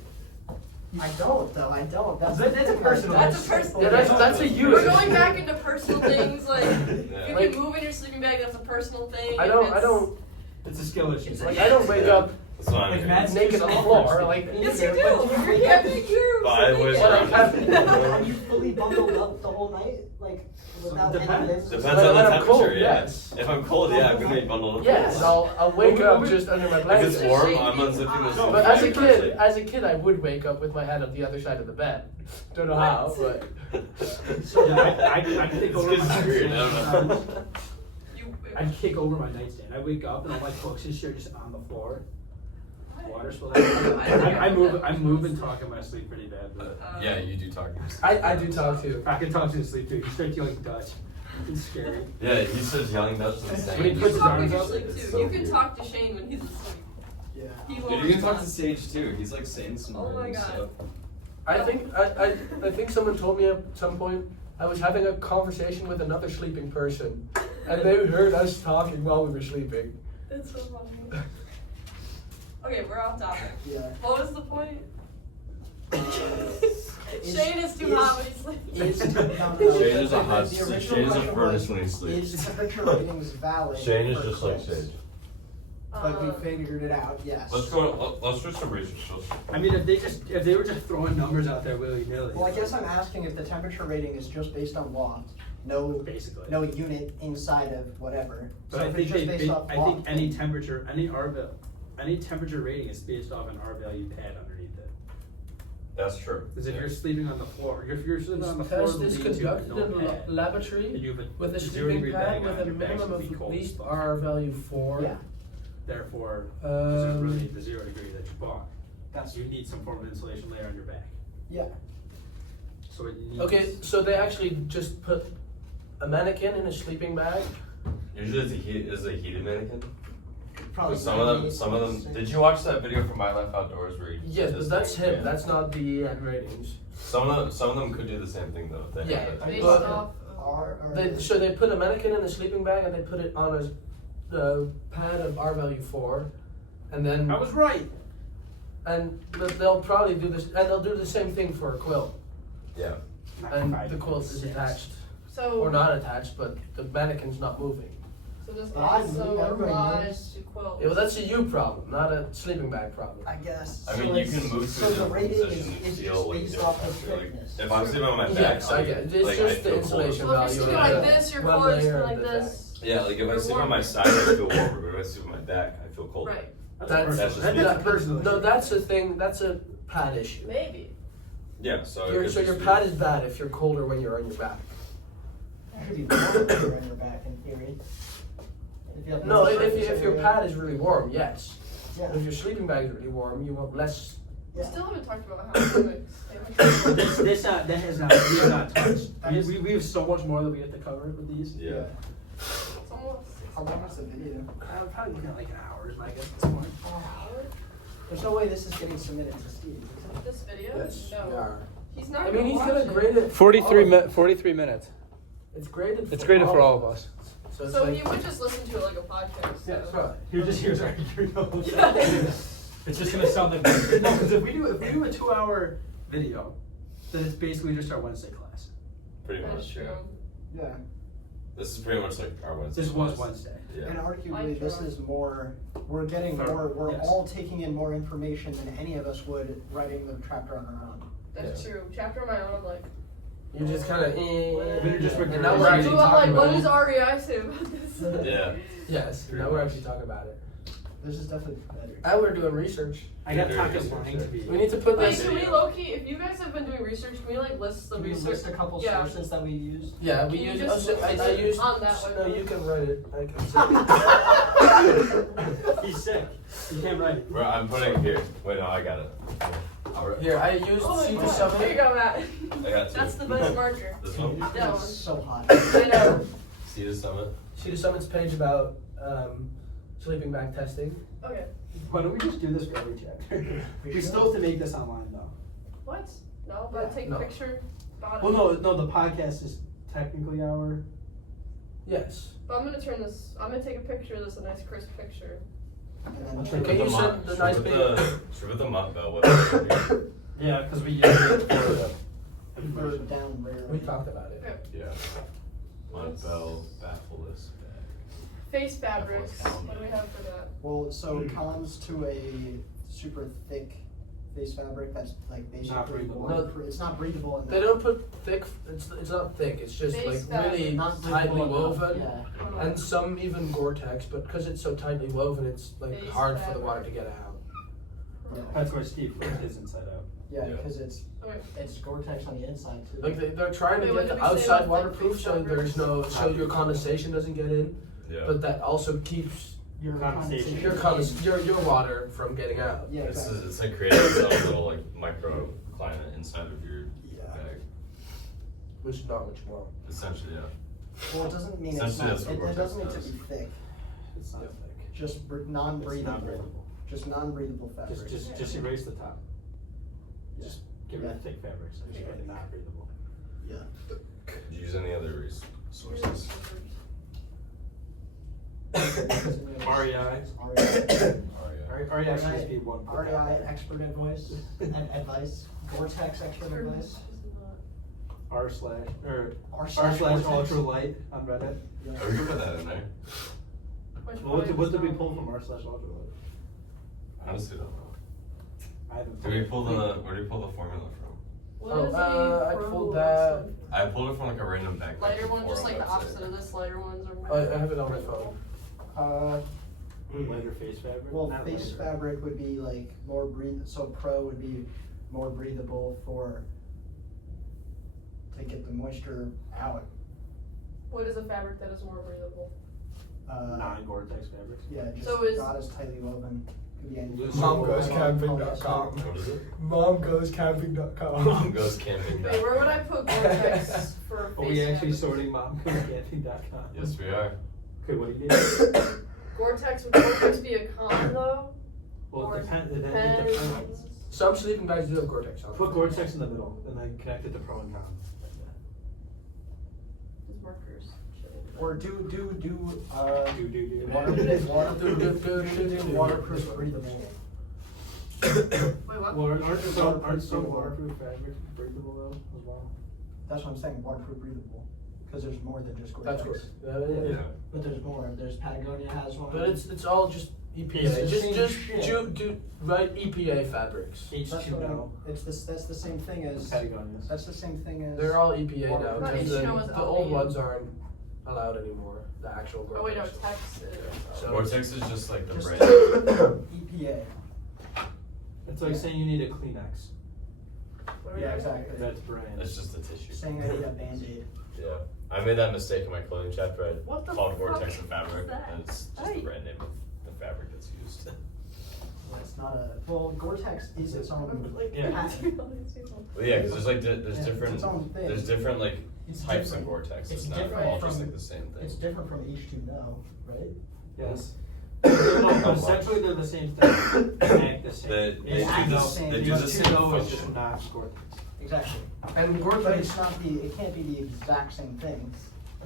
I don't though. I don't. That's That's a personal That's a personal. Yeah, that's a you. We're going back into personal things. Like if Yeah. you Like- can move in your sleeping bag, that's a personal thing. I If don't. I it's- don't. It's a skill issue. It's Like I don't wake Yeah. up That's what I'm Like, hearing. Matt's naked on the floor, like. Yes, you do. You can't make your. But I was Are you fully bundled up the whole night? Like, without any Depends. limbs? Depends on the When I'm temperature, cold, yeah. yes. If I'm cold, yeah, I'm gonna be bundled up. Yes, I'll wake up just under my If blanket. it's warm, I'm unzipping this. No, But as a kid, I would wake up with my head on the other side of the bed. Don't know how, but. Yeah, I kick It's over just my weird, I don't know. I'd kick over my nightstand. I wake up and all my books and shit are just on the floor. Water spilling. I move and talk in my sleep pretty bad, but Yeah, you do talk. I do talk too. I can talk to you in sleep too. You start yelling Dutch. It's scary. Yeah, he starts yelling Dutch and When he saying. puts You his talk arms with your up, sleep it's too. so You can weird. talk to Shane when he's asleep. Yeah. He Dude, won't you can talk to respond. Sage too. He's like saying some Oh my random God. stuff. I think someone told me at some point I was having a conversation with another sleeping person, and they heard us talking while we were sleeping. That's so funny. Okay, we're off topic. Yeah. What was the point? Is- Shane is too is- hot when he sleeps. Is, no, Shane is a the- hot. the original Shane is a question furnace was, when he sleeps. Is temperature ratings valid? Shane is for just like clips? Sage. But we figured it out, yes. Let's go. Let's do some research. I mean, if they were just throwing numbers out there willy nilly. Well, I guess I'm asking if the temperature rating is just based on loft, no basically. unit inside of whatever. But So I if think it's just based off I think loft, any then- temperature, any temperature rating is based off an R value pad underneath it. That's true. Because if you're sleeping on the floor, if you're sleeping on the This floor, test is lean-to with conducted no in a pad, and laboratory you have with a 0 sleeping degree pad bag with on, a your bag's minimum gonna be of cold. at least R value 4. Yeah, Therefore, this is Um, really the 0 degree that you bought. that's, You need some form of insulation layer on your back. yeah. So it needs. Okay, so they actually just put a mannequin in a sleeping bag. Usually it's a heated mannequin. Probably Some of them. Did you watch that video from My Life Outdoors where he? Yes, does but that's things? him. Yeah. That's not the ratings. Some of them could do the same thing though. If they Yeah, had it. Based but- off R or So they put a mannequin in a sleeping bag and they put it on a pad of R value 4, and then I was right. they'll probably do this, and they'll do the same thing for a quilt, Yeah. and the quilt is attached So or not attached, but the mannequin's not moving. So this Well, I also believe everybody applies knows. to quilts. Yeah, well, that's a you problem, not a sleeping bag problem. I guess. I So mean, you it's- can move to so a the different rating position and is feel just like based different off of pressure. Like, thickness. if I'm sleeping on my back, Yes, I like, get it. It's like, just I the feel colder. insulation So if you're value. sleeping of like the this, your one core is layer sleeping of like the this. Yeah, like if I You're sleep on my warm. side, I feel warmer. But if I sleep on my back, I feel colder. Right. That's That's personal. That's a personal no, issue. that's a thing. That's a pad issue. Maybe. Yeah. So. Your, it could so your just be- pad is bad if you're colder when you're on your back. It could be warmer when you're on your back in theory. If you have No, more if surface your area. pad is really warm, yes. Yeah. But if your sleeping bag is really warm, you want less. We Yeah. still haven't talked about how stomachs. This that has not, we have not touched. That is- We have so much more that we have to cover with these. Yeah. It's almost 6 How long was the video? I'm probably looking at like an hour, is my guess at this point. There's no way this is getting submitted to Steve. is it? This video? Yes, No. we are. He's not I mean, he's watch gonna it. grade it. for 43 all of us. 43 minutes. It's graded. It's graded for all of us. So it's So like, he would just listen to it like a podcast. yeah, so. that's right. He just hears our notes. Yeah. It's just gonna sound like no, because if we do a 2-hour video, then it's basically just our Wednesday class. Pretty That's much. true. Yeah. Yeah. This is pretty much like our Wednesday. This was class. Wednesday. And Yeah. arguably, this Like, is more, we're getting Thorough, more, we're yes. all taking in more information than any of us would writing the chapter on our own. That's true. Chapter of my own, I'm like. You just kind of. You're just And now we're Like, actually ooh, I'm talking like, what about does it. REI say about this? Yeah. Yes. Now we're actually talking about it. This is definitely better. And we're doing research. I got Very pockets good lying to be. We need to put Wait, this. can we low-key, if you guys have been doing research, can we like list the Can we research? list a couple Yeah. sources that we used? Yeah, we Can you use. just Oh, so I list used. on that No, one? you can write it. I can He's sick. He can't write it. Bro, I'm putting it here. Wait, no, I got it. Here, I used Oh my C to God. Summit. There you go, Matt. I got two. That's the best marker. This one. That one. It's so hot. I know. See the summit. C to Summit's page about sleeping bag testing. Okay. Why don't we just do this for every chapter? We still have to make this online though. What? No, but take a No. picture about it. Well, no, the podcast is technically our. Yes. But I'm gonna turn this, I'm gonna take a picture of this, a nice crisp picture. And then Should Can you send the nice Should we put the mutt bell with Yeah, because we use it for the. we're down We rarely. talked about it. Okay. Yeah. Mutt bell baffleless bag. Face fabrics, what do we have for that? Well, so cons to a super thick face fabric that's like basically Not breathable. waterproof. It's not breathable. And They don't put thick, it's not thick, it's just Face like really not tightly breathable enough, woven. Yeah. And some even Gore-Tex, but because it's so tightly woven, it's like Face hard for the fabric. water to get out. That's where Steve puts his inside out. Yeah, Yeah. because Okay. it's Gore-Tex on the inside too. Like they're trying to Wait, what get did the we say outside about waterproof thick so face there's no, so your condensation doesn't get in, Yeah. but that also keeps your condensation. your water from getting out. Yeah, It's, exactly. it's like creating its own little like microclimate inside of your Yeah. bag. Which is not what you want. Essentially, yeah. Well, it doesn't mean it's Essentially, not. that's what It Gore-Tex doesn't need to does. be thick. It's not Yeah. thick. Just It's non-breathable. non-breathable. Just non-breathable fabric. Just erase the top. Yeah. Just get rid of thick fabrics, so just make it not breathable. Yeah. Did you use any other sources? REI. REI should just be one. per REI fabric. expert advice. Advice. Gore-Tex expert advice. R slash or R r slash Gore-Tex. ultra light on Reddit. Yeah. Oh, we can put that in there. What did we pull from r slash ultra light? Honestly, don't know. I haven't. Where do you pull the formula from? What is a I pro pulled stuff? that. I pulled it from like a random bag. Lighter one, just like the opposite of this, lighter ones are. I have it on my phone. Lighter face fabric. Well, Not face lighter. fabric would be like more so pro would be more breathable to get the moisture out. What is a fabric that is more breathable? Non-Gore-Tex fabrics. Yeah, just So is- not as tightly woven. Could be anything. MomGoesCamping.com. What is it? MomGoesCamping.com. Mom goes camping. Wait, where would I put Gore-Tex for face Are we actually fabric? sorting momgoescamping.com? Yes, we are. Okay, what do you need? Gore-Tex, would Gore-Tex be a con though? Well, Or it depends. It depends. depends. Some sleeping bags do have Gore-Tex on. Put Gore-Tex in the middle and then connect it to pro and con. These markers. Or do Do. waterproof breathable. Wait, what? Well, aren't Waterproof some breathable. waterproof fabrics breathable though as well? That's what I'm saying, waterproof breathable. Because there's more than just That's Gore-Tex. good. Yeah. But there's more. There's Patagonia has one. But it's all just EPA. It's the same Just shit. do write EPA fabrics. That's what H2O. that's the same thing as. Patagonias. That's the same thing as. They're all EPA now Waterproof. Not because H2O is the old LPU. ones aren't allowed anymore. The actual Oh wait, no, Gore-Tex. Tex is. So- Gore-Tex is just like the Just brand. EPA. It's like saying you need a Kleenex. What are we Yeah, doing? exactly. That's brand. It's just a tissue. Saying I need a Band-Aid. Yeah. I made that mistake in my clothing chapter. I What the called fuck Gore-Tex a is fabric, that? and it's just Hey. the brand name of the fabric that's used. Well, it's not a. Well, Gore-Tex is its own. Yeah. patent. Well, yeah, because there's like there's Yeah, different it's its own thing. there's different like It's types different. of Gore-Tex. It's It's not different all just from- like the same thing. It's different from H2O, right? Yes. No, but essentially they're the same thing. They act the same. They act do the this. same. They do the same H2O is just function. not Gore-Tex. Exactly. And But Gore-Tex, it's not it can't be the exact same thing.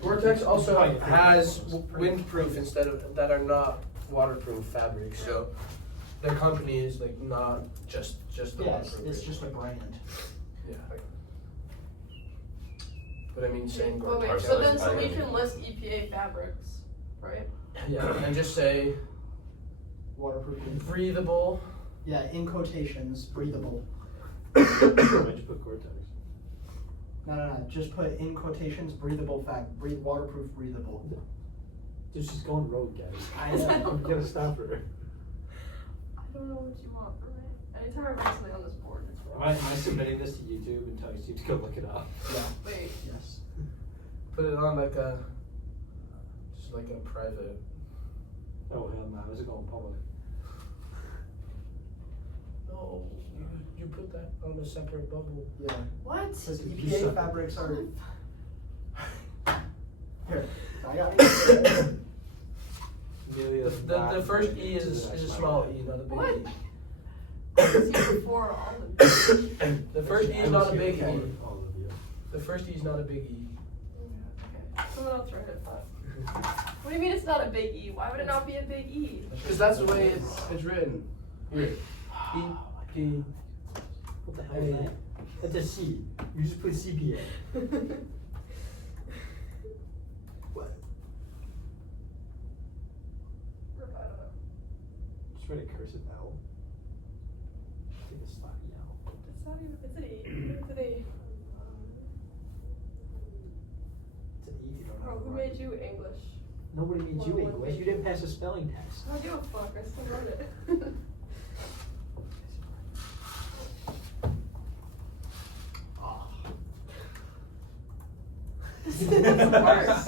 Gore-Tex also Right. has windproof instead of that are not waterproof fabrics. So their company is like not just the Yes, waterproof. it's just a brand. Yeah. But I mean, saying Well, wait, Gore-Tex. so then I we don't can know. list EPA fabrics, right? Yeah, and just say Waterproof. breathable. Yeah, in quotations, breathable. Why'd you put Gore-Tex? No. Just put in quotations, breathable waterproof, breathable. Dude, she's going rogue, guys. I know. You gotta stop her. I don't know what you want from me. Anytime I write something on this board, it's Am wrong. I submitting this to YouTube and tell YouTube to go look it up? Yeah. Wait, Yes. Put it on like a just like a private. Oh hell no, this is going public. No, you put that on a separate bubble. Yeah. what? Because You EPA suck. fabrics are. Here. I got it. Amelia, The first E is a small E, not a big What? E. I was here before all of this. The first E is not a big E. All of you. The first E is not a big E. Okay, someone else write it, but. What do you mean it's not a big E? Why would it not be a big E? Because that's the way it's written. Here. E P. What the hell is that? That's a C. You just put CPA. What? Try to curse it L. I think it's not L. It's not even, it's an E. It's an E. It's an E. You don't Bro, know. who made you English? Nobody means you Well, English. You didn't pass a spelling test. I don't give a fuck, I still wrote it. Ah. This is worse.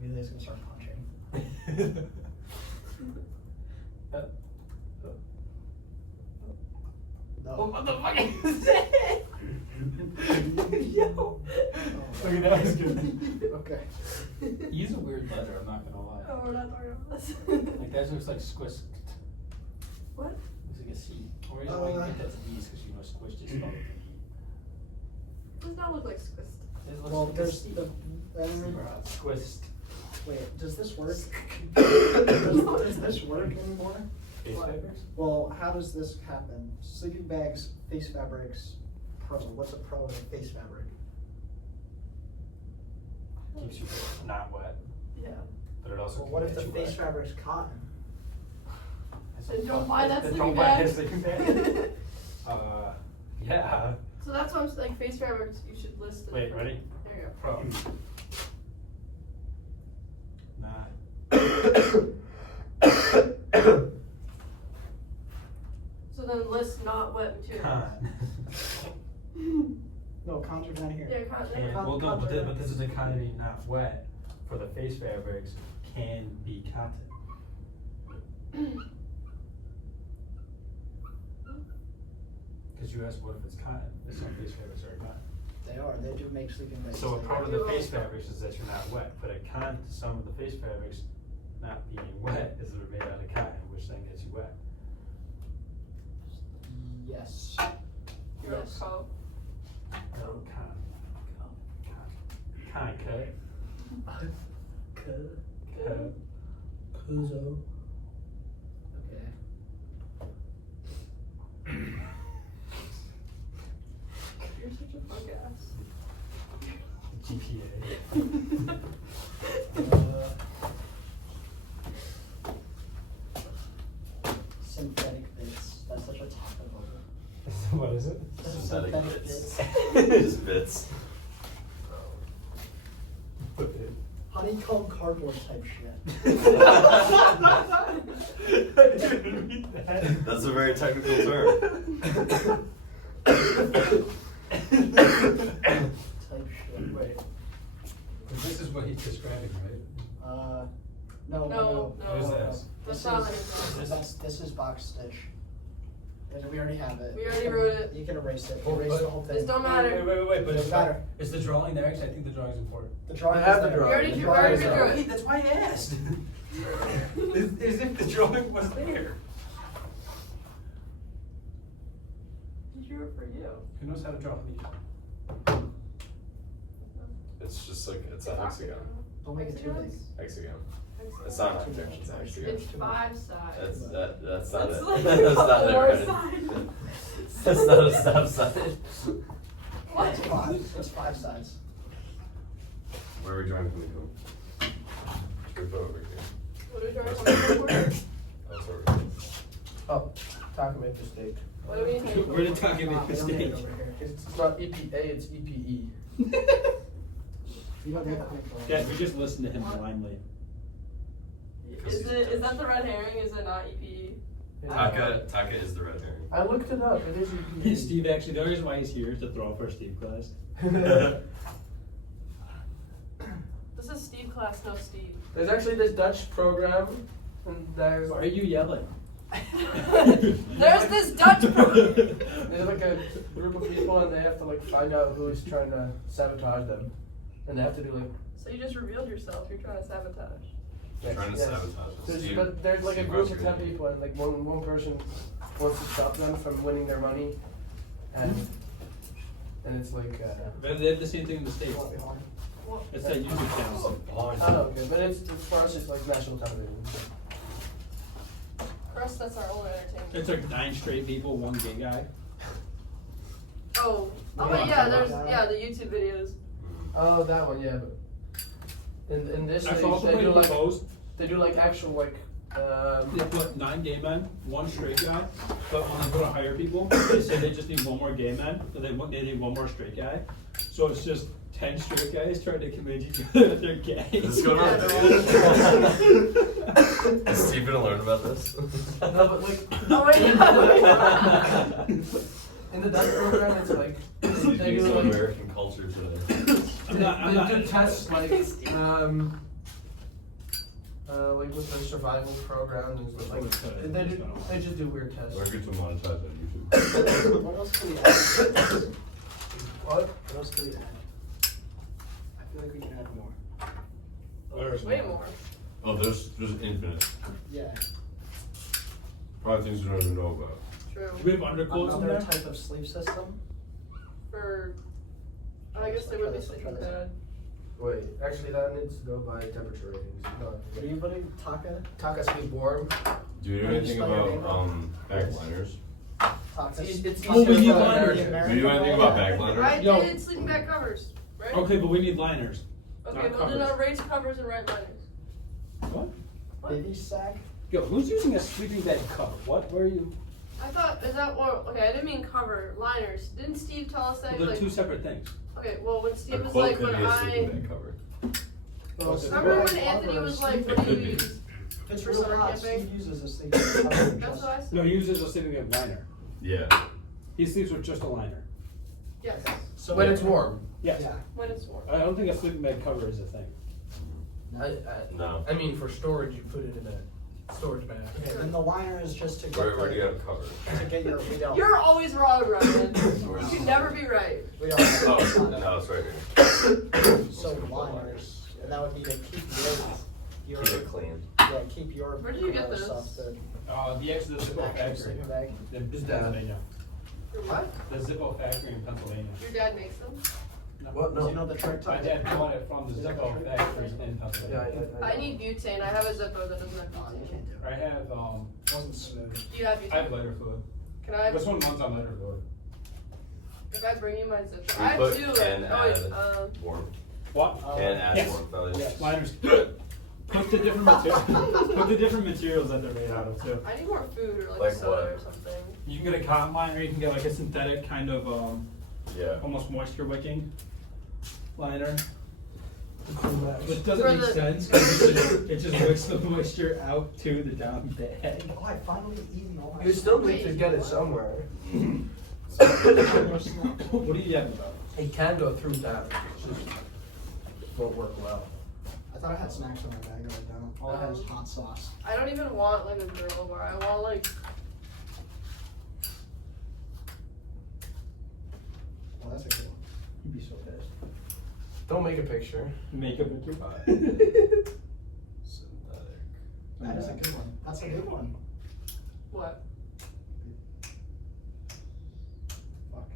Maybe they're gonna start punching. No. What the fuck is that? Yo. Okay, that was good. Okay. He's a weird letter, I'm not gonna lie. Oh, we're not talking about this. Like that looks like squish. What? Looks like a C. Or is it why you think that's D's because you know squished is spelled with an E. Does not look like squist. It looks Well, like a there's C. the. Squished. Wait, does this work? Does this work anymore? Face What? fibers? Well, how does this happen? Sleeping bags, face fabrics, pro. What's a pro in a face fabric? Keeps you not wet, Yeah. but it also Well, what if can the get you face wet. fabric's cotton? Then don't buy that Then sleeping don't buy bag. that sleeping bag. Yeah. So that's why I'm like face fabrics, you should list it. Wait, ready? There you Pro. Not. go. So then list not wet materials. Con. No, cons are down here. Yeah, con. Can, well, no, but this is a kind of not wet. For the face fabrics, can be cotton. Because you asked what if it's cotton? Some face fabrics are cotton. They are. They do make sleeping bags. So a part of the face fabrics is that you're not wet, but a con to some of the face fabrics not being wet is they're made out of cotton, which then gets you wet. Yes. You're a Yes. co. No, con. Con, cut. Cut. Kuzo. Okay. You're such a fuck ass. GPA. Synthetic bits. That's such a topical. What is it? Synthetic bits. Just bits. Honeycomb cardboard type shit. I didn't read that. That's a very technical term. Type shit. Wait. This is what he's describing, right? No. No. What is this? That's not like a This is box stitch. We already have it. We already wrote it. You can erase it. Well, Erase but- the whole thing. This don't matter. Wait, but Doesn't matter. is the drawing there? 'Cause I think the drawing's important. The drawing I have is the there. drawing. We already The drew- drawing we is already there. drew it. Wait, that's why I asked. As if the drawing was there. He drew it for you. Who knows how to draw honeycomb? It's just like, it's a hexagon. Don't make it too big. Hexagon. It's not an octagon, it's a hexagon. It's 5 sides. That's not That's it. like That's not a it, 4 right? side. That's not a stop sign. What? That's 5. That's 5 sides. Where are we drawing honeycomb? Should we put over here? What are we drawing for? That's over here. Oh, Taka made a mistake. What do we need? Where did Taka make We don't need mistake? it over here. It's not EPA, it's EPE. You don't need the honeycomb. Guys, we just listened to him blindly. Is that the red herring? Is it not EPE? Taka is the red herring. I looked it up, it is EPE. Steve, actually, the reason why he's here is to throw up our Steve class. This is Steve class, no Steve. There's actually this Dutch program, and there's Why are you yelling? There's this Dutch program. there's like a group of people, and they have to like find out who's trying to sabotage them, and they have to do like. So you just revealed yourself. You're trying to sabotage. Trying to yes. sabotage. But there's like a Steve group wants of you 10 to- people, and like one person wants to stop them from winning their money, and it's like They have the same thing in the States. Won't be hard. Well, It's that YouTube channel. I don't know, okay, but it's for us it's like national television. for us, that's our only entertainment. It's like 9 straight people, 1 gay guy. Oh, Yeah. but yeah, there's the YouTube videos. Oh, that one, yeah. But in this I they also do played like post. they do like actual like They put 9 gay men, 1 straight guy, but when they go to hire people, they say they just need 1 more gay man, and they need 1 more straight guy. So it's just 10 straight guys trying to convince each other that they're gay. Is this going on? Is Steve gonna learn about this? No, but like, Oh wait. in the DUT program, it's like, He's they using do some like, American culture today. I'm not. they do tests like with the survival program, is like, they just do weird tests. We're good to monetize on YouTube. What else can we add? What? What else can we add? I feel like we can add more. Way more. Oh, there's infinite. Yeah. Probably things we don't even know about. True. Do we have underclothes in Another there? type of sleep system. For, I guess they would be sleeping bad. Wait, actually that needs to go by temperature ratings. No. What are you putting? Taka? Taka sleep warm. Do you know Can you anything spell your name about backliners? Taka. It's Well, we need liners. Do you know anything about backliners? I Yo. did sleeping bag covers, right? Okay, but we need liners. Okay, not well then covers. I'll raise covers and write liners. What? Baby sack. Yo, who's using a sleeping bag cover? What? Where are you? I thought, is that what, okay, I didn't mean cover, liners. Didn't Steve tell us that? They're Like, 2 separate things. okay, well when A Steve was quote like, could when be a sleeping I, bag cover. remember when Anthony was like, what do you use? If it's For real summer hot, camping? Steve uses a sleeping bag cover. That's what I said. No, he uses a sleeping bag liner. Yeah. He sleeps with just a liner. Yes, So When it's warm. Yes. Yeah. when it's warm. I don't think a sleeping bag cover is a thing. No. I mean, for storage, you put it in a storage bag. Okay, then the liner is just to get Where do you have it covered? to get your we don't. You're always wrong, Ryan. You can never be right. We don't. Oh, no, it's right here. So liners, and that would be to keep your Keep it clean. yeah, keep your Where did you get this? stuff the The exit of Zippo actual factory. sleeping bag. In Pennsylvania. Your what? The Zippo factory in Pennsylvania. Your dad makes them? What? Do No. you know the trick to My dad bought it from the Is that Zippo the trick? factory in Pennsylvania. I need butane. I have a Zippo that doesn't have Oh, you butane. can't do it. I have It wasn't smooth. Do you have I have butane? lighter fluid. Can I, This one runs on lighter fluid. if I bring you my Zippo? We I have put 2. can Oh wait, add warm. What? Can add Yes. warm values. Yes. Liners. Put the different materials. Put the different materials that they're made out of too. I need more food or like, Like soda what? or something. You can get a cotton liner. You can get like a synthetic kind of Yeah. almost moisture wicking liner. Which For doesn't make the- sense because it just wicks the moisture out to the down bag. Oh, I finally eaten all my You still need to get it somewhere. What are you yapping about? It can go through that. It just won't work well. I thought I had snacks in my bag, but I don't. All I had is hot sauce. I don't even want like a granola bar. I want like, Oh, that's a good one. You'd be so pissed. Don't make a picture. Makeup with your body. Synthetic. That is a good one. That's a good one. what? Fuck.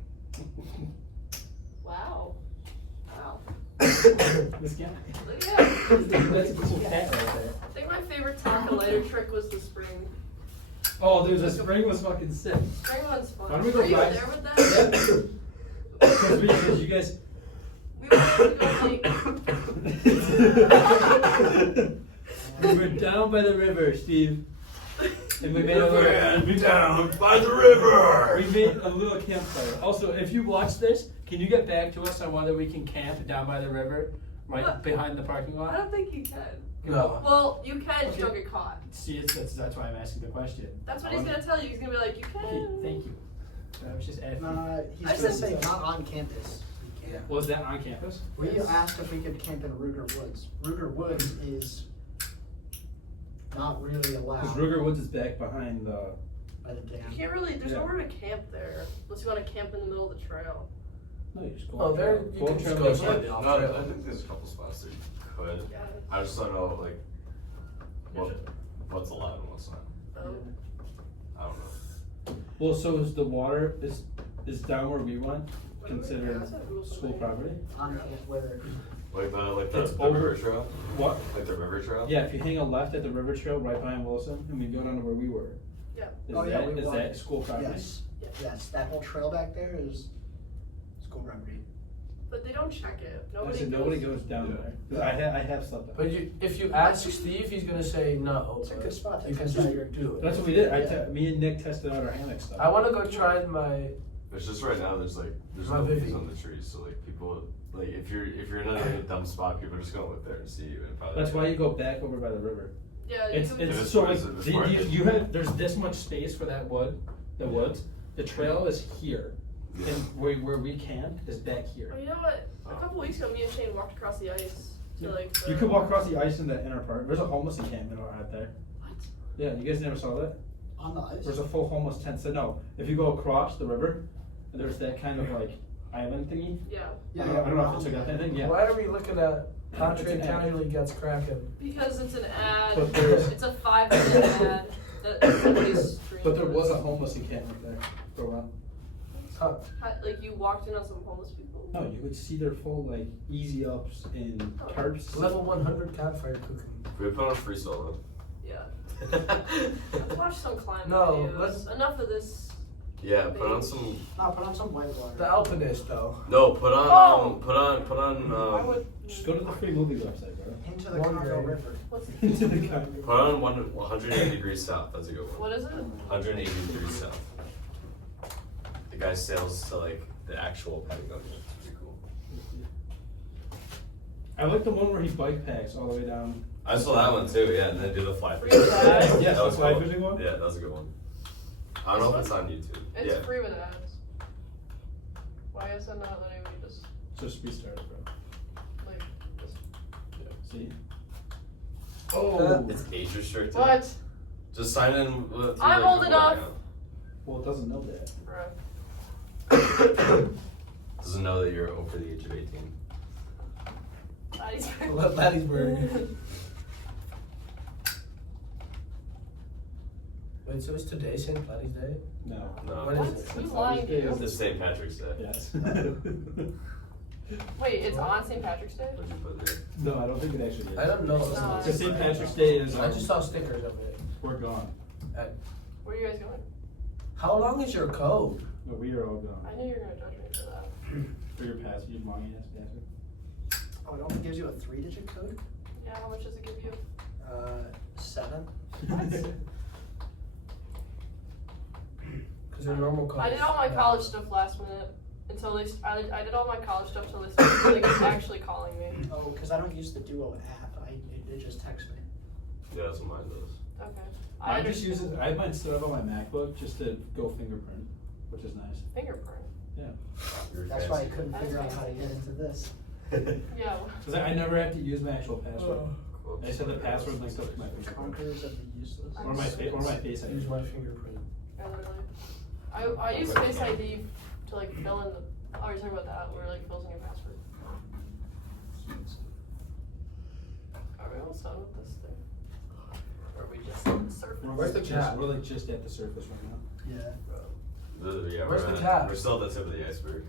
Wow. Wow. This guy. Look at that. That's a cool cat right there. I think my favorite Tonka lighter trick was the spring. Oh, dude, the spring was fucking sick. Spring one's fun. Why don't we go Were you buy- there with that? Because you guys. We were We were down by the river, Steve. And we made a little, down by the river. we made a little campfire. Also, if you watch this, can you get back to us on whether we can camp down by the river, right What? behind the parking I lot? don't think you can. No. Well, you can, just Okay. don't get caught. See, that's why I'm asking the question. That's what I he's wanna- gonna tell you. He's gonna be like, you Okay, can. thank you. I was just asking. He's I gonna said say so. not on campus. Yeah. Was that on campus? We asked if we could camp in Ruger Woods. Ruger Woods is not really allowed Because Ruger Woods is back behind the. by the dam. You can't really, there's Yeah. nowhere to camp there. Unless you wanna camp in the middle of the trail. No, you just go. Oh, on there, trail. you Go can on just trail go and slightly camp. off No, trail. I think there's a couple spots that you could. Yeah. I just don't know like what's allowed and what's not. I don't know. Well, so is the water is down where we went considered That's not rules school of the property? On camp where Like the It's the over- river trail. What? Like the river trail. Yeah, if you hang a left at the river trail right behind Wilson, and we go down to where we were. Yeah. Is Oh, yeah, that we is walk- that school property? yes, yes, that whole trail back there is school property. But they don't check it. I Nobody said nobody goes down there. 'Cause I have slept down. But if you ask Steve, he's gonna say no. It's a good spot to You can test just out your- do it. That's what we did. Me and Nick tested out our hammock stuff. I wanna go try my. It's just right now. There's My no Vivi. leaves on the trees, so like people like if you're in a dumb spot, people are just gonna look there and see you and probably. That's why you go back over by the river. Yeah, It's you can, so like It's where it is. you have there's this much space for that woods. The trail is here, Yeah. and where we camp is back here. oh, you know what? A couple weeks ago, me and Shane walked across the ice to like. You could walk across the ice in the inner part. There's a homeless encampment out there. What? Yeah, you guys never saw that? On the ice? There's a full homeless tent. So no, if you go across the river, there's that kind of like island thingy. Yeah. Yeah, I don't know if it's like that thing. Yeah. Why are we looking at It's Patrick an ad. casually gets cracking? Because it's an ad. But there's- It's a 5-minute ad that somebody's streamed. But there was a homeless encampment there for a while. Like you walked in on some homeless people. No, you would see their full like easy ups and tarps. Level 100 campfire cooking. Can we put on a free solo? Yeah. Let's watch some climbing No, videos. Enough of this. Yeah, put on some. No, put on some white water. The Alpinist though. No, put on. Oh! Put on. Just go to the free movie website, bro. Into the One Congo day. River. What's Into the country. Put on 180 degrees south. That's a good one. What is it? 180 degrees south. The guy sails to like the actual Patagonia. It's pretty cool. I like the one where he bike packs all the way down. I saw that one too. Yeah, and then do the fly Free fishing. with ads? Yes, That was the fly cool. fishing one? Yeah, that was a good one. I don't know if it's on YouTube. It's Yeah. free with ads. Why is that not letting me just Just restart it, bro. like just See? Oh. It's age restricted. what? Just sign in with. I'm old enough. Well, it doesn't know that. Bruh. Doesn't know that you're over the age of 18. Plattsburgh. Wait, so is today St. Patty's Day? No. No. What What? is it? Who's lying to you? It's St. Patrick's Day. Yes. Wait, it's on St. Patrick's Day? What'd you put there? No, I don't think it actually is. I don't know. Because St. Patrick's Day is. I just saw stickers of it. We're gone. Where are you guys going? How long is your code? No, we are all gone. I knew you were gonna judge me for that. For your password, your mommy ass password. Oh, it only gives you a 3-digit code? Yeah, how much does it give you? 7. Because your normal code. I did all my college stuff last minute until they. I did all my college stuff until they started like, actually calling me. Oh, because I don't use the Duo app. It just texts me. Yeah, that's what mine does. Okay. I just use it. I have mine set up on my MacBook just to go fingerprint, which is nice. fingerprint. Yeah. You're That's why I fancy. couldn't That's figure out how to fancy. get into this. Yeah. Because I never have to use my actual password. Cool. I just have the password linked up to my fingerprint. Conquerors of the useless. Or my face ID. Use my fingerprint. Yeah, literally. I use Face ID to like fill in the. Oh, you're talking about that where it like fills in your password. Are we almost done with this thing? Or are we just on the surface? Where's the cat? We're like just at the surface right now. Yeah. Yeah, Where's we're the at- cat? We're still at the tip of the iceberg.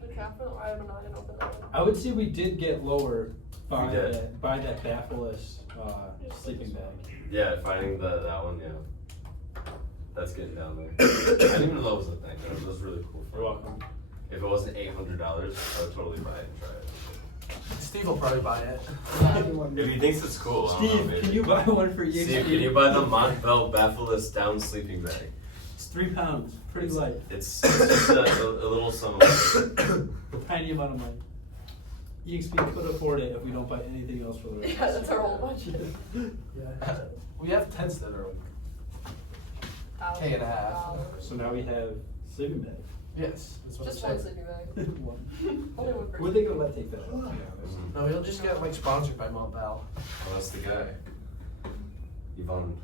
The capital? I don't know. I didn't open that one. I would say we did get lower by We did. that baffleless sleeping bag. Yeah, finding that one, yeah. That's getting down there. I didn't even know it was a thing. It was really cool. You're welcome. If it wasn't $800, I would totally buy it and try it. Steve will probably buy it. If he thinks it's cool, I don't know, Steve, maybe. can you buy one for EXP? Steve, can you buy the Montville Baffleless down sleeping bag? It's 3 pounds. Pretty light. It's just a little something. Tiny amount of money. EXP could afford it if we don't buy anything else for the rest. Yeah, that's our whole budget. Yeah. We have tents that are K and a half. So now we have sleeping bag. Yes. That's what Just I'm one saying. sleeping bag. One. Only one person. Would they go let take that off, to be honest? No, he'll just get like sponsored by Montbell. Oh, that's the guy. Yvonne.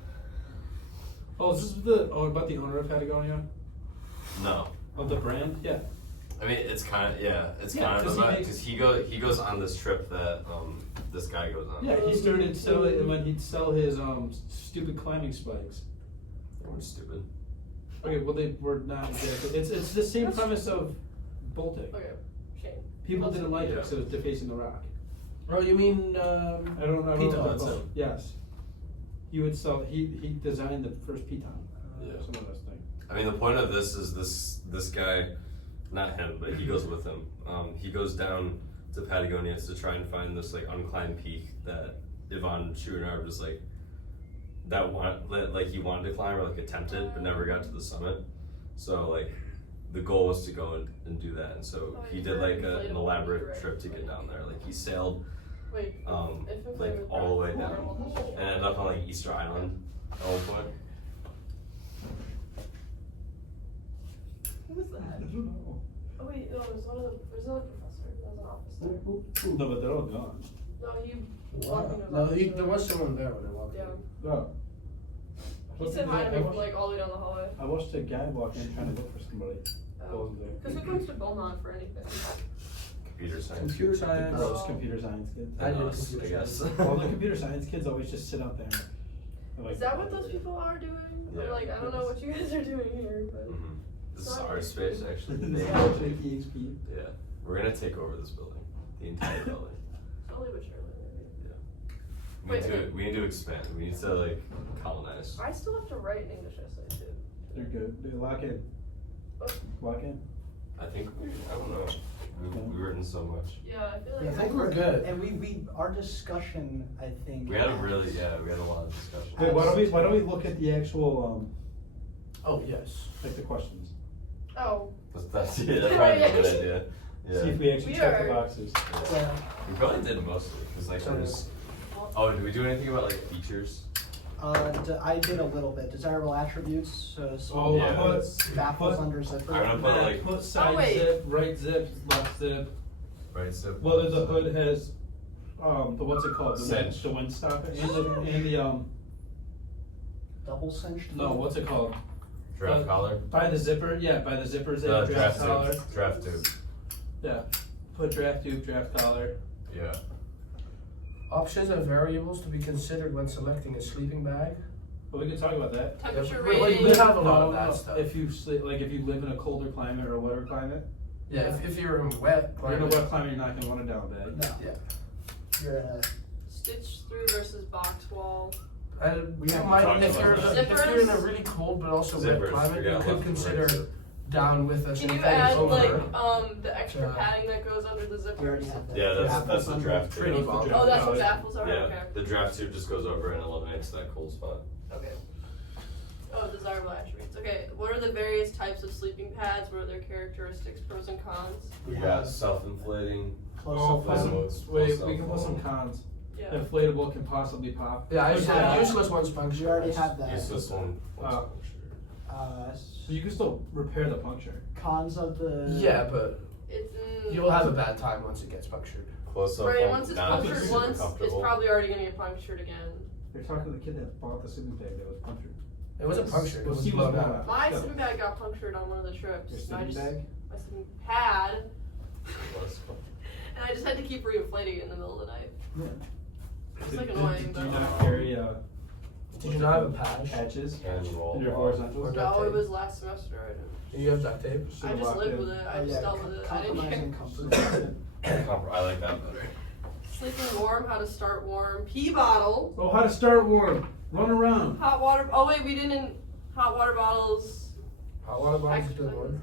Oh, is this about the owner of Patagonia? No. Of the brand? Yeah. I mean, it's kind of, yeah, it's Yeah, kind 'cause of he about, makes- because he goes on this trip that this guy goes on. Yeah, he started selling when he'd sell his stupid climbing spikes. They weren't stupid. Okay, well they were not exactly. It's the same premise of bolting. Okay, Shane. People didn't like Yeah. it because it was defacing the rock. Oh, you mean I don't know. Piton. What they're called. Yes. He would sell. He designed the first piton. Yeah. Some of those things. I mean, the point of this is this guy not him, but he goes with him. He goes down to Patagonia to try and find this like unclimbed peak that Yvonne Chouinard was like he wanted to climb or like attempted but never got to the summit. So like the goal was to go and do that, and so he did like an elaborate trip to get down there. Like he sailed like all the way down and ended up on like Easter Island at one point. Who was that? I don't know. Oh wait, no, there's another professor. That was an office there. No, but they're all gone. No, he. Wow. walking No, was there was someone there when I walked in. Yeah. Oh. He said hi to me from like all the way down the hallway. I watched a guy walk in trying to look for somebody. That wasn't there. Because who comes to Beaumont for anything? Computer science. Computer science. Gross computer science kids. I did Us, computer I guess. science. All the computer science kids always just sit out there. They're like, Is that what those people are doing? Yeah. I'm like, I don't know what you guys are doing here, but. Mhm. This is our space actually. This is Yeah. actually EXP. Yeah, we're gonna take over this building, the entire building. Slowly but surely, maybe. We Wait, need okay. to, we need to expand. We need to like colonize. I still have to write an English essay too. You're good. Dude, lock in. Oh. Lock in. I think I don't know. We've written so much. Yeah, I feel Yeah, like. I think we're good. And we our discussion, I think. We had a really we had a lot of discussion. Wait, why don't we look at the actual Oh, yes. like the questions? Oh. That's probably a good idea. Yeah. See if we actually We check are- the boxes. Yeah. We probably did most of it because like there's. Oh, did we do anything about like features? I did a little bit. Desirable attributes, so Oh, Yeah. baffles put- under zipper. I'm gonna put like Put side wait. zip, right zip, left zip. right so. Whether the hood has the what's it called? Cinch. The wind stopper and the Double cinched. no, what's it called? Draft collar. By the zipper, yeah, by the zippers No, in draft collar. tube. Draft tube. Yeah. Put draft tube, draft collar. Yeah. Options and variables to be considered when selecting a sleeping bag. But we can talk about that. Temperature We- rating. we have a lot of No, that no, stuff. If you sleep, like if you live in a colder climate or a wetter climate, Yeah, if you're in wet if you're in a climate. wet climate, you're not gonna want a down bag. No. Yeah. You're in a. Stitch through versus box wall. And We have might, talked if you're about if you're in a Zippers? really cold but also wet Zippers, climate, yeah, you left could and consider right zip. down with us Can and you fold add over. like the extra Yeah. padding that goes under the We already zippers? have that. Yeah, that's Baffles the under- draft tube. Pretty That's the bomb. draft Oh, that's what collar. baffles are. Yeah, Okay. the draft tube just goes over and eliminates that cold spot. Okay. Oh, desirable attributes. Okay, what are the various types of sleeping pads? What are their characteristics, pros and cons? We got self-inflating. Close Oh, up put some- Close wait, up we can put some phone. cons. Yeah. Inflatable can possibly pop. Yeah, I But said then- useless ones puncture. You already have that. Useless one. So you can still repair the puncture. Cons of the. Yeah, but It's you'll have a bad time once it gets punctured. Close up right. phone, Once it's not punctured super once, it's comfortable. probably already gonna get punctured again. You're talking to the kid that bought the sleeping bag that was punctured. It wasn't punctured, it Well, was he was blown blown out. out. My Yeah. sleeping bag got punctured on one of the trips. Your and I sleeping just- bag? My sleeping pad. Close. And I just had to keep re-inflating it in the middle of the night. Yeah. It's like Did annoying, you but. not carry Did you not have a patch? patches And roll in your off. horizontals? Or No, duct it tape? was last semester. I didn't. Do you have duct tape? I Should've just locked lived in. with it. I just dealt with it. I didn't Compromising care. comfort. I like that better. Sleeping warm, how to start warm. Pee bottle. Oh, how to start warm. Run around. Hot water. Oh wait, we didn't. Hot water bottles. Hot water bottles is a good Actually- one.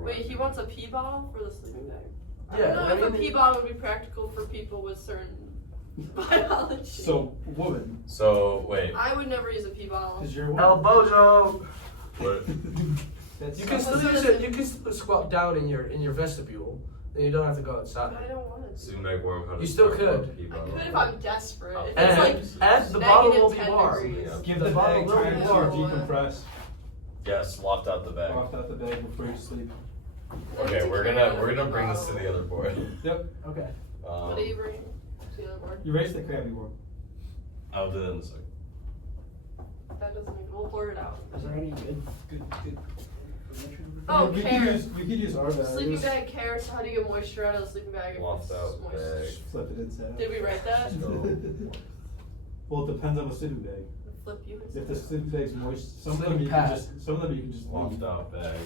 Wait, he wants a pee bottle for the sleeping bag. I Yeah, don't know I if a mean- pee bottle would be practical for people with certain biology. So, woman, So wait, I would never use a pee bottle. because you're a woman. El Bozo! what? That's You can still use it. You can still squat down in your vestibule, and you don't have to go outside. I don't want it. Zoom back warm. How to You still start warm could. pee I bottle. could if I'm desperate. If And, it's like and the bottle will be -10 warm. degrees. Yeah. Give The the bottle bag will time be to warm. decompress. Yeah, swapped out the bag. Waft out the bag before you sleep. Okay, we're gonna bring this to the other board. Yep. Okay. What do you bring to the other board? You raise the crabby one. I'll do that in a second. That doesn't mean we'll blur it out. Is there any good information? Oh, we care. could use our Sleeping values. bag care. So how do you get moisture out of the sleeping bag? if Waft it's out moist? bag. Flip it inside. Did we write that? Well, it depends on the sleeping bag. Flip you. If the sleeping bag's moist, some of them Sleeping you can pad. just, some of them you can just Waft leave. out bag.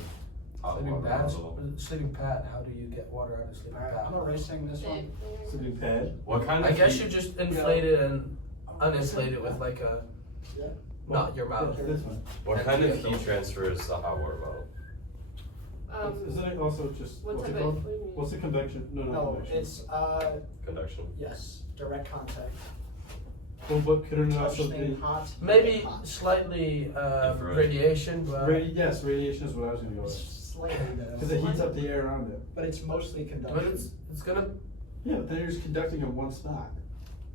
Hot Sleeping water pads, bottle. sleeping pad. How do you get water out of a sleeping Alright, I'm pad? erasing this one. Sleeping pad. What kind of? I guess heat- you just inflate it and uninflate it with like a, not your mouth. Yeah, this one. What kind of heat transfer is the hot water bottle? Isn't it also just, What what's type it of, called? what do you mean? What's the convection? No, not No, convection. it's Conduction. yes, direct contact. Well, what couldn't it Touch also thing be? hot. Maybe hot. slightly Infrared. radiation, but Yes, radiation is what I was gonna go It's with. slightly Because it heats up the air around it. but it's mostly but conduction. it's gonna. Yeah, but then you're just conducting in one spot.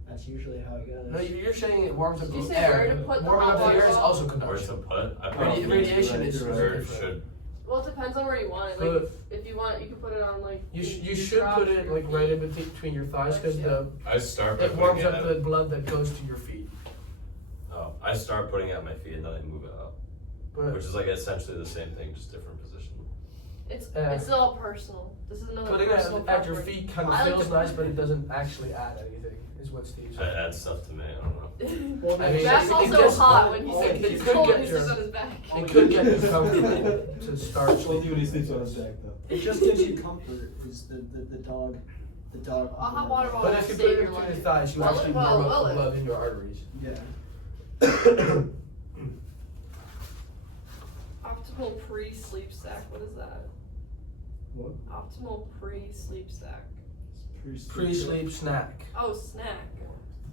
That's usually how it goes. No, you're saying it warms up Did you the say air. where to put the Warming hot up the water air is ball? also Where to conduction. put? I Radiation is You're right. Or different. should. Well, it depends on where you want it. But- Like, if you want, you can put it on like. You your should crotch put or it your like right in feet. between your thighs Like, because yeah. I start by it warms putting up it the blood that goes to your feet. I start putting it at my feet and then I move it up. But Which is like essentially the same thing, just different position. It's all personal. This is another putting it personal at your preference. feet kind I of like feels to- nice, but it doesn't actually add anything. Is what Steve It said. adds stuff to me, I don't know. Well, I mean, That's it also gets- hot when he's it like, could he's cold get and he your- sits on his back. It could get you comfortable to start. Only when he sleeps on his back though. it just gives you comfort. Is the dog, A hot water bottle. But if you Save put it your between your life. thighs, you Will it? actually Well, warm will up the it? blood in your arteries. Yeah. Optimal pre-sleep sack. What is that? What? Optimal pre-sleep sack. Pre-sleep snack. Oh, snack.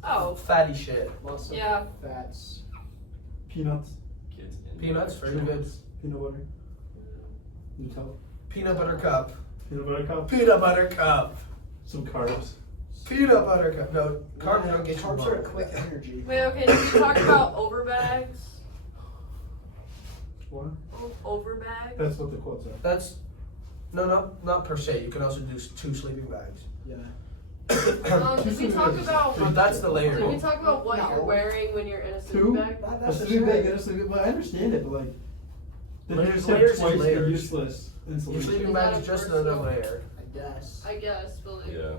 Oh, Fatty shit. Lots of yeah. fats. Peanuts. Kids in Peanuts, very good. Peanut butter. Nutella. Peanut butter cup. Peanut butter cup. Peanut butter cup. Some carbs. Peanut butter cup. No, carbs don't get you Carbs are a butter. quick energy. Wait, okay. Did we talk about overbags? What? Overbag. That's what the quotes are. That's not per se. You can also do 2 sleeping bags. Yeah. Did we talk about? But that's the layer. Did we talk about what No. you're wearing when you're in a Two? sleeping bag? Not A sleeping bag necessarily. and a sleeping bag. Well, I understand it, but like, then you Layers- just have layers and twice the layers. useless Your insulation. sleeping Is bag that is just personal? another layer. I guess. I guess, but like, Yeah.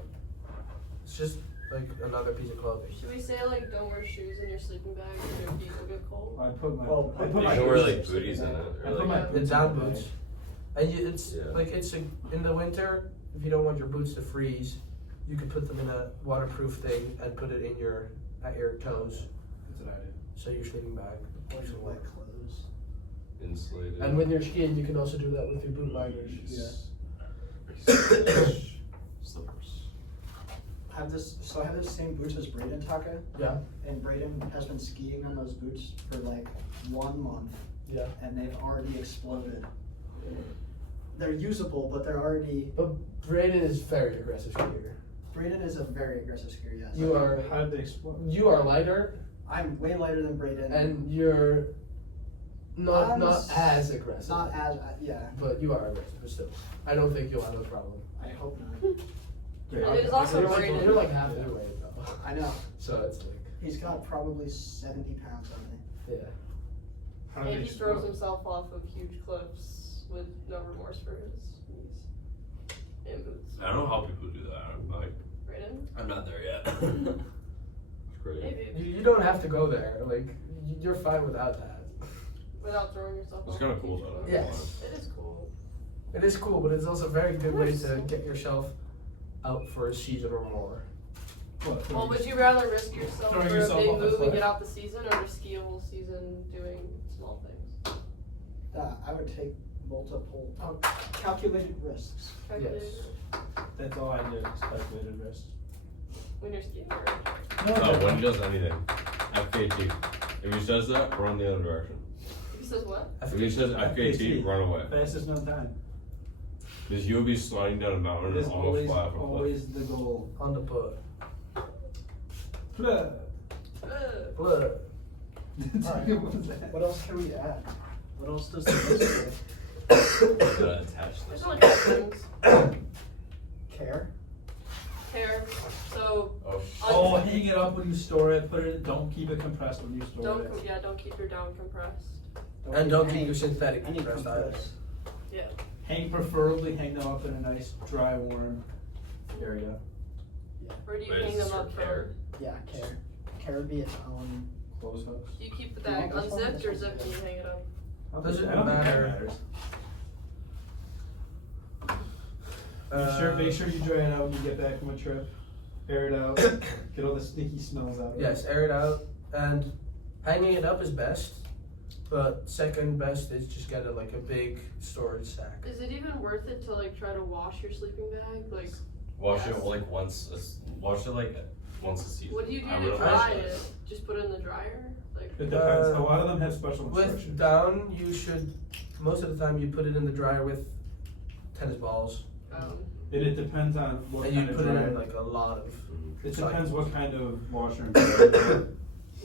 It's just like another piece of clothing. should we say like don't wear shoes in your sleeping bag because your feet will get cold? I put my. Well, I I put You my can wear boots- like booties in it. I Or put my like, The boots down in the bag. boots. And it's Yeah. like it's in the winter. If you don't want your boots to freeze, you could put them in a waterproof thing and put it in at your toes. That's what I do. So your sleeping bag. Like wet clothes. insulated. And when you're skiing, you can also do that with your boot liners. Slippers. I have the same boots as Braden Taka, Yeah. and Braden has been skiing on those boots for like 1 month, Yeah. and they've already exploded. They're usable, but they're already. But Braden is very aggressive skier. Braden is a very aggressive skier, yes. You are How did they explode? you are lighter I'm way lighter than Braden. and you're not I'm not s- as aggressive. Not as, yeah, But you are aggressive, but still. I don't think you'll have a problem. I hope not. It is also you're like, Braden. you're like half your weight though. I know. So it's like He's got probably 70 pounds on me. yeah. How did And they he throws explode? himself off of huge cliffs with no remorse for his knees and boots. I don't know how people do that. I'm like, Braden? I'm not there yet. It's great. Maybe. You don't have to go there. Like you're fine without that. Without throwing yourself It's off. kind of a cool huge though. cliff. Yes. It is cool. It is cool, but it's also a very good way to get yourself out for a season or more. What, Well, would you rather risk yourself Throwing for a yourself big off a move and cliff? get out the season or risk a whole season doing small things? I would take multiple calculated risks. Calculated Yes. That's all I did, is calculated risk. when you're skiing or When he does anything, FKT. If he says that, run the other direction. he says what? If he says FKT, run away. Fastest known time. Because you'll be sliding down a mountain It is and almost always, fly off a cliff. always the goal. On the put. Blah. Blood. What was that? What else can we add? What else does the list Gotta attach There's this. only two things. care? Hair. So Oh, Oh, hang it up when you store it. Put it. Don't keep it compressed when you store don't it. don't keep your down compressed. And don't keep any- your synthetic any compressed either. compressed. Yeah. Preferably hang them up in a nice, dry, warm area. Where do you Wait, hang is this them for up care? from? Yeah, care. Care would be its own. Clothes hooks. Do you keep the Do you bag want this one? unzipped This or one's zipped good. and you hang it up? Doesn't I don't think that matter. matters. Uh, Make sure you dry it out when you get back from a trip. Air it out. Get all the stinky smells out of it. Yes, air it out, and hanging it up is best. But second best is just get a big storage sack. Is it even worth it to like try to wash your sleeping bag? Like, Wash Yes. it like once a season. what do you do I to wouldn't dry wash it? Just put it in the dryer? Like, It depends, a lot of them have special With instructions. down, you should, most of the time you put it in the dryer with tennis balls. It depends on what And you kind of put it dryer. in like a lot of. It cycles. depends what kind of washer and dryer.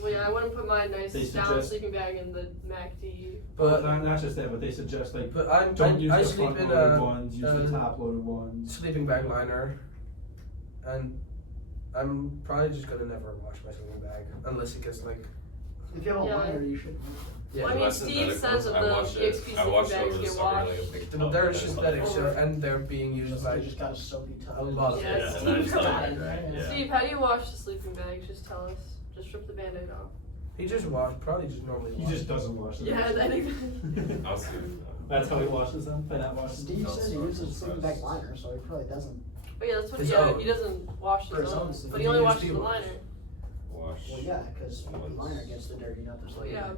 well, yeah, I wouldn't put my nice They down suggest- sleeping bag in the MACD. But Not just that, but they suggest like, but don't use I the sleep front in loaded a ones, use the top loaded ones. sleeping bag liner, and I'm probably just gonna never wash my sleeping bag unless it gets like. If you have a Yeah. liner, you should. Yeah. Well, I mean, My Steve synthetic says ones, that I the wash it- EXP I wash it sleeping over bags the get summer, washed. like a big But tub, they're and it's synthetic, like- so and they're being used by You just got a soapy tub. a lot of Yeah, Yeah, Steve, and I just you're let right. it dry, yeah. Steve, how do you wash the sleeping bags? Just tell us. Just strip the Band-Aid off. He just probably just normally. He just doesn't wash them. Yeah, I think. I'll see. That's how he washes them, by not washing them. Steve says he uses a sleeping bag liner, so he probably doesn't. But yeah, that's what. His Yeah, own. he doesn't wash For his his own, own sleeping but he bag. only He washes uses the Steve liner. Wash. Well, yeah, because the Once. liner gets the dirty up as Well, well. yeah.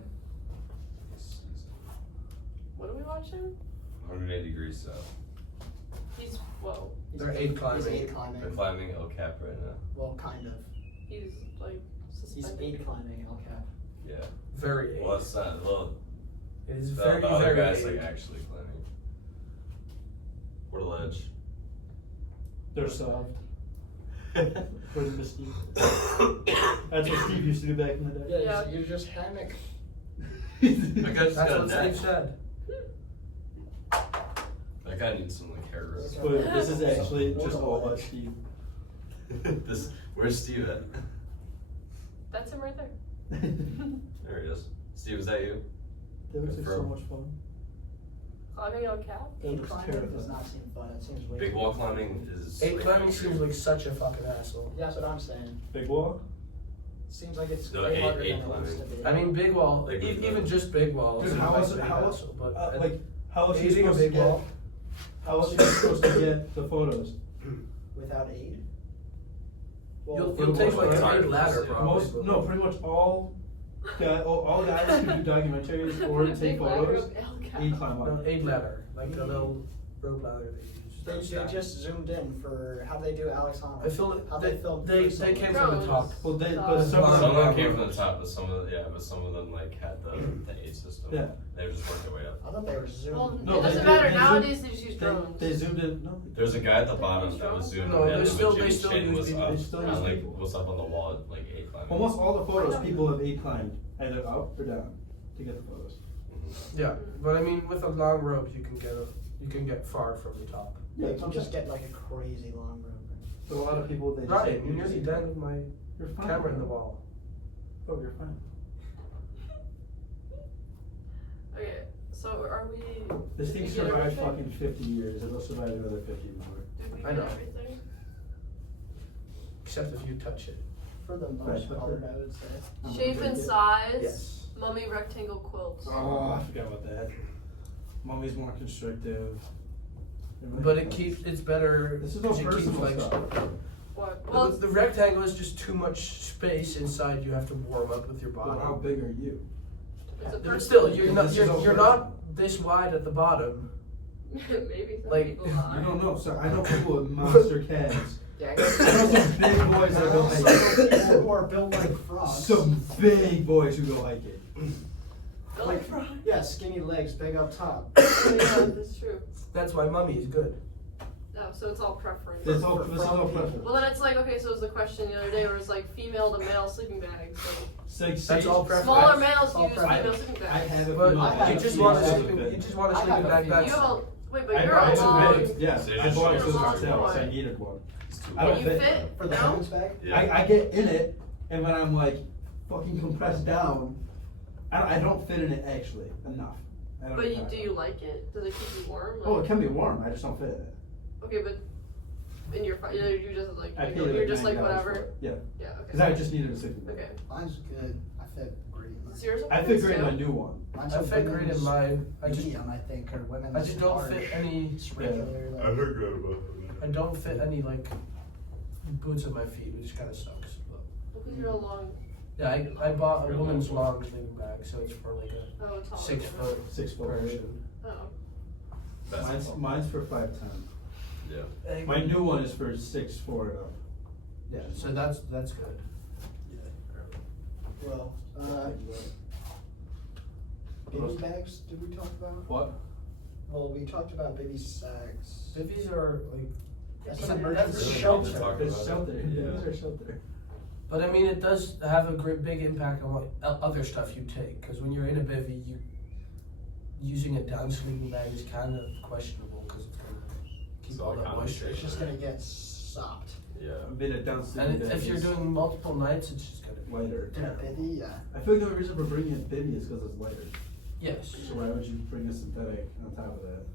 What are we watching? 180 degrees south. He's whoa. They're eight He's climbing. eight climbing. They're climbing El Cap right now. Well, kind of. He's like He's suspended. eight climbing El Cap. Yeah. Very. Well, it's not. Well, It is the, very the other very. guy's like actually climbing. What a ledge. They're soft. According to Steve. That's what Steve used to do back in the day. Yeah. you just hammock. That's what Steve said. That guy needs some like hair growth. But this is actually just all about Steve. Where's Steve at? That's him right there. There he is. Steve, is that you? That looks like so Confirm. much fun. Climbing on cap. That Eight looks climbing terrifying. does not seem fun. It seems way Big too wall fun. climbing is. Eight like, climbing very seems true. like such a fucking hassle. Yeah, that's what I'm saying. Big wall? Seems like it's No, way eight- harder eight than it used to be. I mean, big wall. Like, Even just big walls. Dude, is how a else, big how else, hassle, but how else are you Aiding a supposed to big get, wall. how else are you supposed to get the photos? Without aid. You'll for take most like part, an eight ladder yeah. probably. Most, no, pretty much all guys who do documentaries or Big take ladder photos, of El Cap. 8 climb No, up. eight ladder, like the little rope ladder they use. They just zoomed in for how they do Alex Honnold. I feel how they they filmed. they First came Summer. from the top. Well, but Some some Some of them have came from ropes. the top, but some of them like had the aid system. Yeah. They just worked their way up. I thought they were zoomed. Well, No, it doesn't they- matter. they Nowadays they just use They, drones. they zoomed in, no. There's a guy at the bottom that was zoomed No, in, they and still- the they Jimmy still chin use was people- up, they still and use like people. was up on the wall at like 8 climbing. Almost all the photos people have 8 climbed, either up or down, to get the photos. Yeah, but I mean, with a long rope, you can get far from the top. Yeah, you it's can just okay. get like a crazy long rope. But a lot of people, they just. Right, you're nearly done with my You're fine. camera in the wall. Oh, you're fine. Okay, so are we? This did thing we get survived everything? fucking 50 years, it'll survive another 50 more. Did we I get know. everything? Except if you touch it. For the most Right. part, I would say. Shape and size. Yes. Mummy rectangle quilts. Oh, I forgot about that. Mummy's more constrictive. But it's better. This is no 'cause you keep, personal like, stuff. What? The, Well, the rectangle is just too much space inside. You have to warm up with your But body. how big are you? it's a But person. still, you're not This is all you're not this wide at the bottom. Maybe some like- people are. I don't know, so I know people with monster calves. Yeah, I know some big boys that go Some hiking. people who are built like frogs. Some big boys who go hiking. Like frog. Yeah, skinny legs, big up top. Oh, yeah, that's true. That's why mummy is good. No, so it's all preference. This is all frog preference. Well, then it's like, okay, so it was the question the other day where it's like female to male sleeping bags. So That's all preference. smaller males all use preference. female sleeping I bags. have a But female I have you bag. just female want a bag. sleeping. You just want a I have sleeping a bag. female. You That's have a, wait, but I you're bought it a to long. fit. Yes, So you I just bought it want to a myself, long so I boy. needed one. It's too I don't Can you fit. fit? For the No? women's bag? Yeah. I get in it, and when I'm like fucking compressed down, I don't fit in it actually enough. I don't But know. do you like it? Does it keep you warm? Like, Oh, it can be warm. I just don't fit in it. Okay, but in your you're just like I paid you're just like $9 for whatever. it. Yeah, Yeah. Okay. because I just needed a sleeping bag. Okay. Mine's good. I fit great. Is yours I fit great in a new one. Mine's I a fit great in women's mine. I just medium, I think, or women's I just don't large. fit any. It's regular. Like, heard good about I don't fit any like boots on my feet, which kind of sucks. But Because you're a long. Yeah, I bought a woman's long sleeping bag, so it's for like a Oh, taller. 6 foot 6 foot. person. Oh. Mine's for 5'10". Yeah. My new one is for 6'4" and up. Yeah, so that's good. Well, baby bags, did we talk about? What? Well, we talked about baby sacks. Bivvies are like, That's Yeah. an Really emergency need to shelter. talk It's about it. shelter. Yeah. Those are shelter. but I mean, it does have a great big impact on what other stuff you take. Because when you're in a bivvy, using a down sleeping bag is kind of questionable because it's gonna keep It's all all that moisture. It's condensation. just gonna get sopped. Yeah. A bit of downstairs. And if you're doing multiple nights, it's just gonna be lighter. In a baby, yeah. I feel like the only reason for bringing a bivy is because it's lighter. Yes. So why would you bring a synthetic on top of that?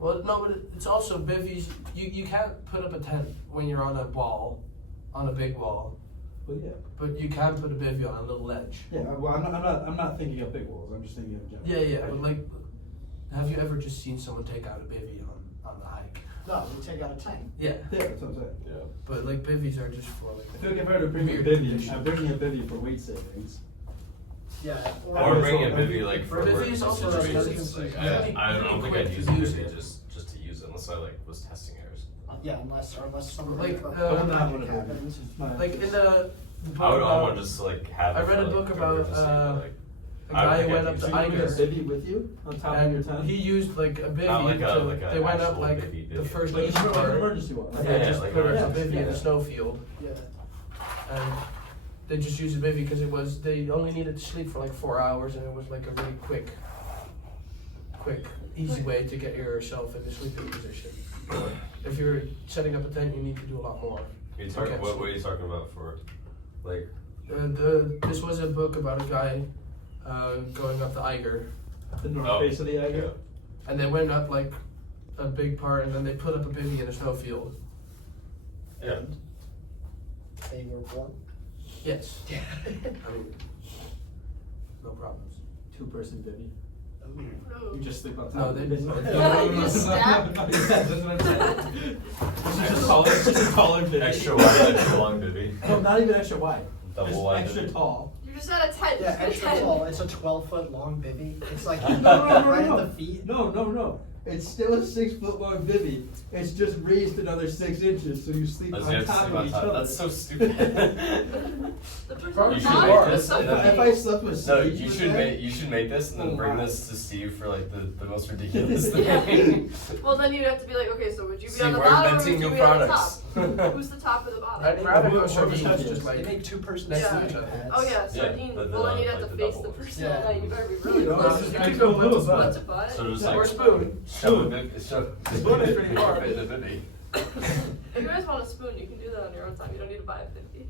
Well, no, but it's also bivvies. You can't put up a tent when you're on a wall, on a big wall, Well, yeah. but you can put a bivvy on a little ledge. Yeah. Well, I'm not thinking of big walls. I'm just thinking of general. Yeah, yeah. But like, have you ever just seen someone take out a bivvy on the hike? No, we take out a tent. Yeah. Yeah, that's what I'm saying. Yeah. But like bivvies are just for like. I feel like if I were to bring a weird bivy, conditions. I'm bringing a bivy for weight savings. Yeah. Or bringing a bivvy like for Bivvy emergency is also like situations. another Like, thing. I don't think I'd Quick use to a use bivvy it. just to use it unless I like was testing airs. Yeah, unless someone Like, I'm not one of happens. those. Like in the I would about want just to like have. I it read for, a like, book about, emergency, but, like, a I guy don't who went think up I'd to use So you bring a Eiger. bivy with you on top of your And tent? he used like a bivvy Not like a- to, like a they went up actual like bivy the first Like easy an part, emergency one. and Yeah, they just like put an a emergency, bivvy in yeah. the snowfield, Yeah. and they just used the bivvy because they only needed to sleep for like 4 hours, and it was like a really quick, easy way to get yourself in the sleeping position. If you're setting up a tent, you need to do a lot more. You talk, Okay. what are you talking about for? Like, This was a book about a guy going up the Eiger, The north Oh, face of the Eiger? and they went up like a big part, and then they put up a bivvy in a snowfield. yeah. They were born. Yes. I mean, no problems. 2-person bivy. No. You just sleep on top. No, of they it. didn't. You just snap? Yeah, that's what I'm saying. It's just a taller bivy. Extra wide, extra long bivy. No, not even extra wide. Double Just wide extra bivy. tall. You're just at a tent. Yeah, just a extra tent. tall. It's a 12-foot long bivy. It's like No, right at the feet. No. It's still a 6-foot long bivy. It's just raised another 6 inches, so you sleep Unless on you have to top sleep of on each top. other. That's so stupid. The person Probably You should should bar. make this. and If then- I slept with No, Steve you one should day- make this and then Oh, bring wow. this to Steve for like the most ridiculous Yeah. thing. Well, then you'd have to be like, okay, so would you be See, on the we're bottom or would inventing you new be on the top? products. Who's the top or the bottom? I'd rather go More sardines, perceptions. just They like make 2-person next to sleeping each other. pads. Oh yeah, Yeah, sardine. the- Well, then you'd have like to the face double the ones. person. Yeah. Yeah, you better be really You know, close. it's You just could go little butt to Butt butt. to butt. So just Or like spoon. shove a bivy, Spoon is pretty far. fit in a bivy. If you guys want a spoon, you can do that on your own time. You don't need to buy a 50.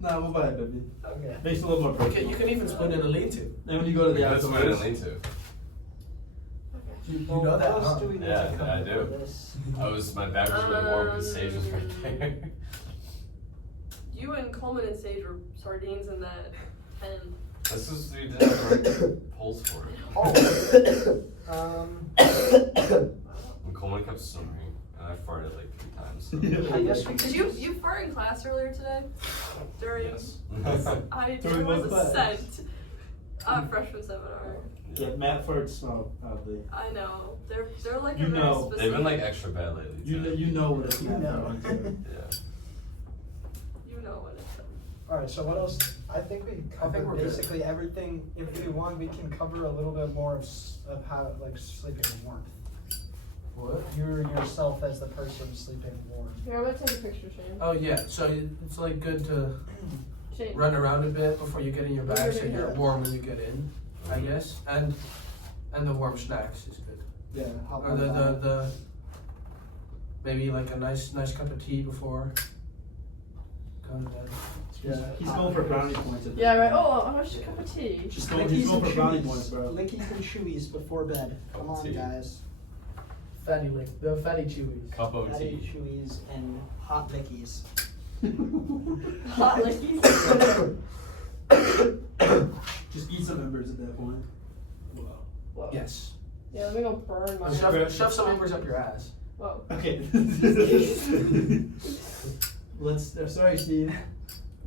Nah, we'll buy it, baby. Okay. Makes it a little more Okay, personal. you can even spoon in a lean-to. And when you go to the That's what I outdoors, lean to. Okay. You Well, know that, what else huh? do we need Yeah, to cover I do. for this? My back was really warm because Sage was right there. You and Coleman and Sage were sardines in that tent. This is we didn't have the right poles for it. Oh. And Coleman kept snoring, and I farted like 3 times. So. I guess we Did you fart in class earlier today? During Yes. I During was what a class? scent. Freshman seminar. yeah, Matt farts smell oddly. I know. They're like You a very know. specific. They've been like extra bad lately. Too. You know what it's You know. Yeah. You know what it's. Alright, so what else? I think we covered we're good. basically everything. If we want, we can cover a little bit more of how, like, sleeping warm. What? You're yourself as the person sleeping warm. Here, I'm gonna take a picture, Shane. Oh yeah, so it's like good to Shane. run around a bit before you get in your bag, so you're Yeah. warm when you get in, I guess. And the warm snacks is good. Yeah. Or the maybe like a nice cup of tea before going to bed. He's going for brownie points. At this Yeah, right. point. Oh, how much a cup of tea? He's Linkies going and for brownie chewies. points, bro. Linkies and chewies before bed. Cup Come of on, tea. guys. Fatty chewies. Cup of Fatty tea. chewies and hot lickies. Hot lickies. Just eat some embers at that point. Whoa. Yes. Yeah, let me go burn my. Shove some embers up your ass. Whoa. Okay. Sorry, Steve.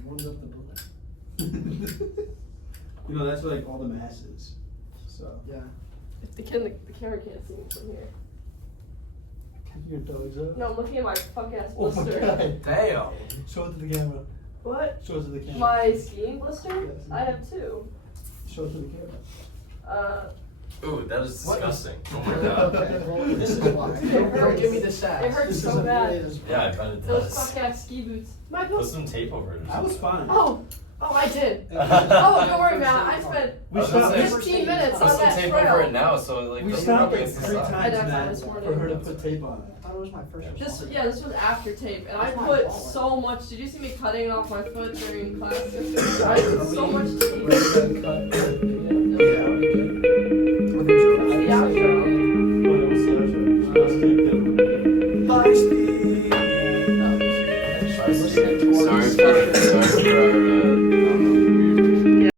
Warms up the blood. You know, that's like all the masses. So. Yeah. The camera can't see me from here. Can your dogs up? No, I'm looking at my fuck ass Oh my blister. god. Damn. Show it to the camera. What? Show it to the camera. My skiing blister? Yes. I have two. Show it to the camera. Ooh, that is What? disgusting. Oh my god. Okay, well, this is why. Don't give me the sass. It hurts This so is a- bad. it is- Yeah, I bet it Those does. fuck ass ski boots. My Put boots. some tape over it or I was something. fine. Oh, I did. Oh, Oh, don't worry, Matt. I spent We I was gonna stopped. say, 15 minutes Put on some that tape trail. over it now, so like We doesn't stopped rub it against the 3 side. I times found now this morning. for her to put tape on it. I thought it was my first response. This was after tape, and I That's my put fault. so much. Did you see me cutting it off my foot during class yesterday? I put so much tape. Ready to cut? Yeah. The outro. Well, we'll see how she- Bye, Steve. Sorry for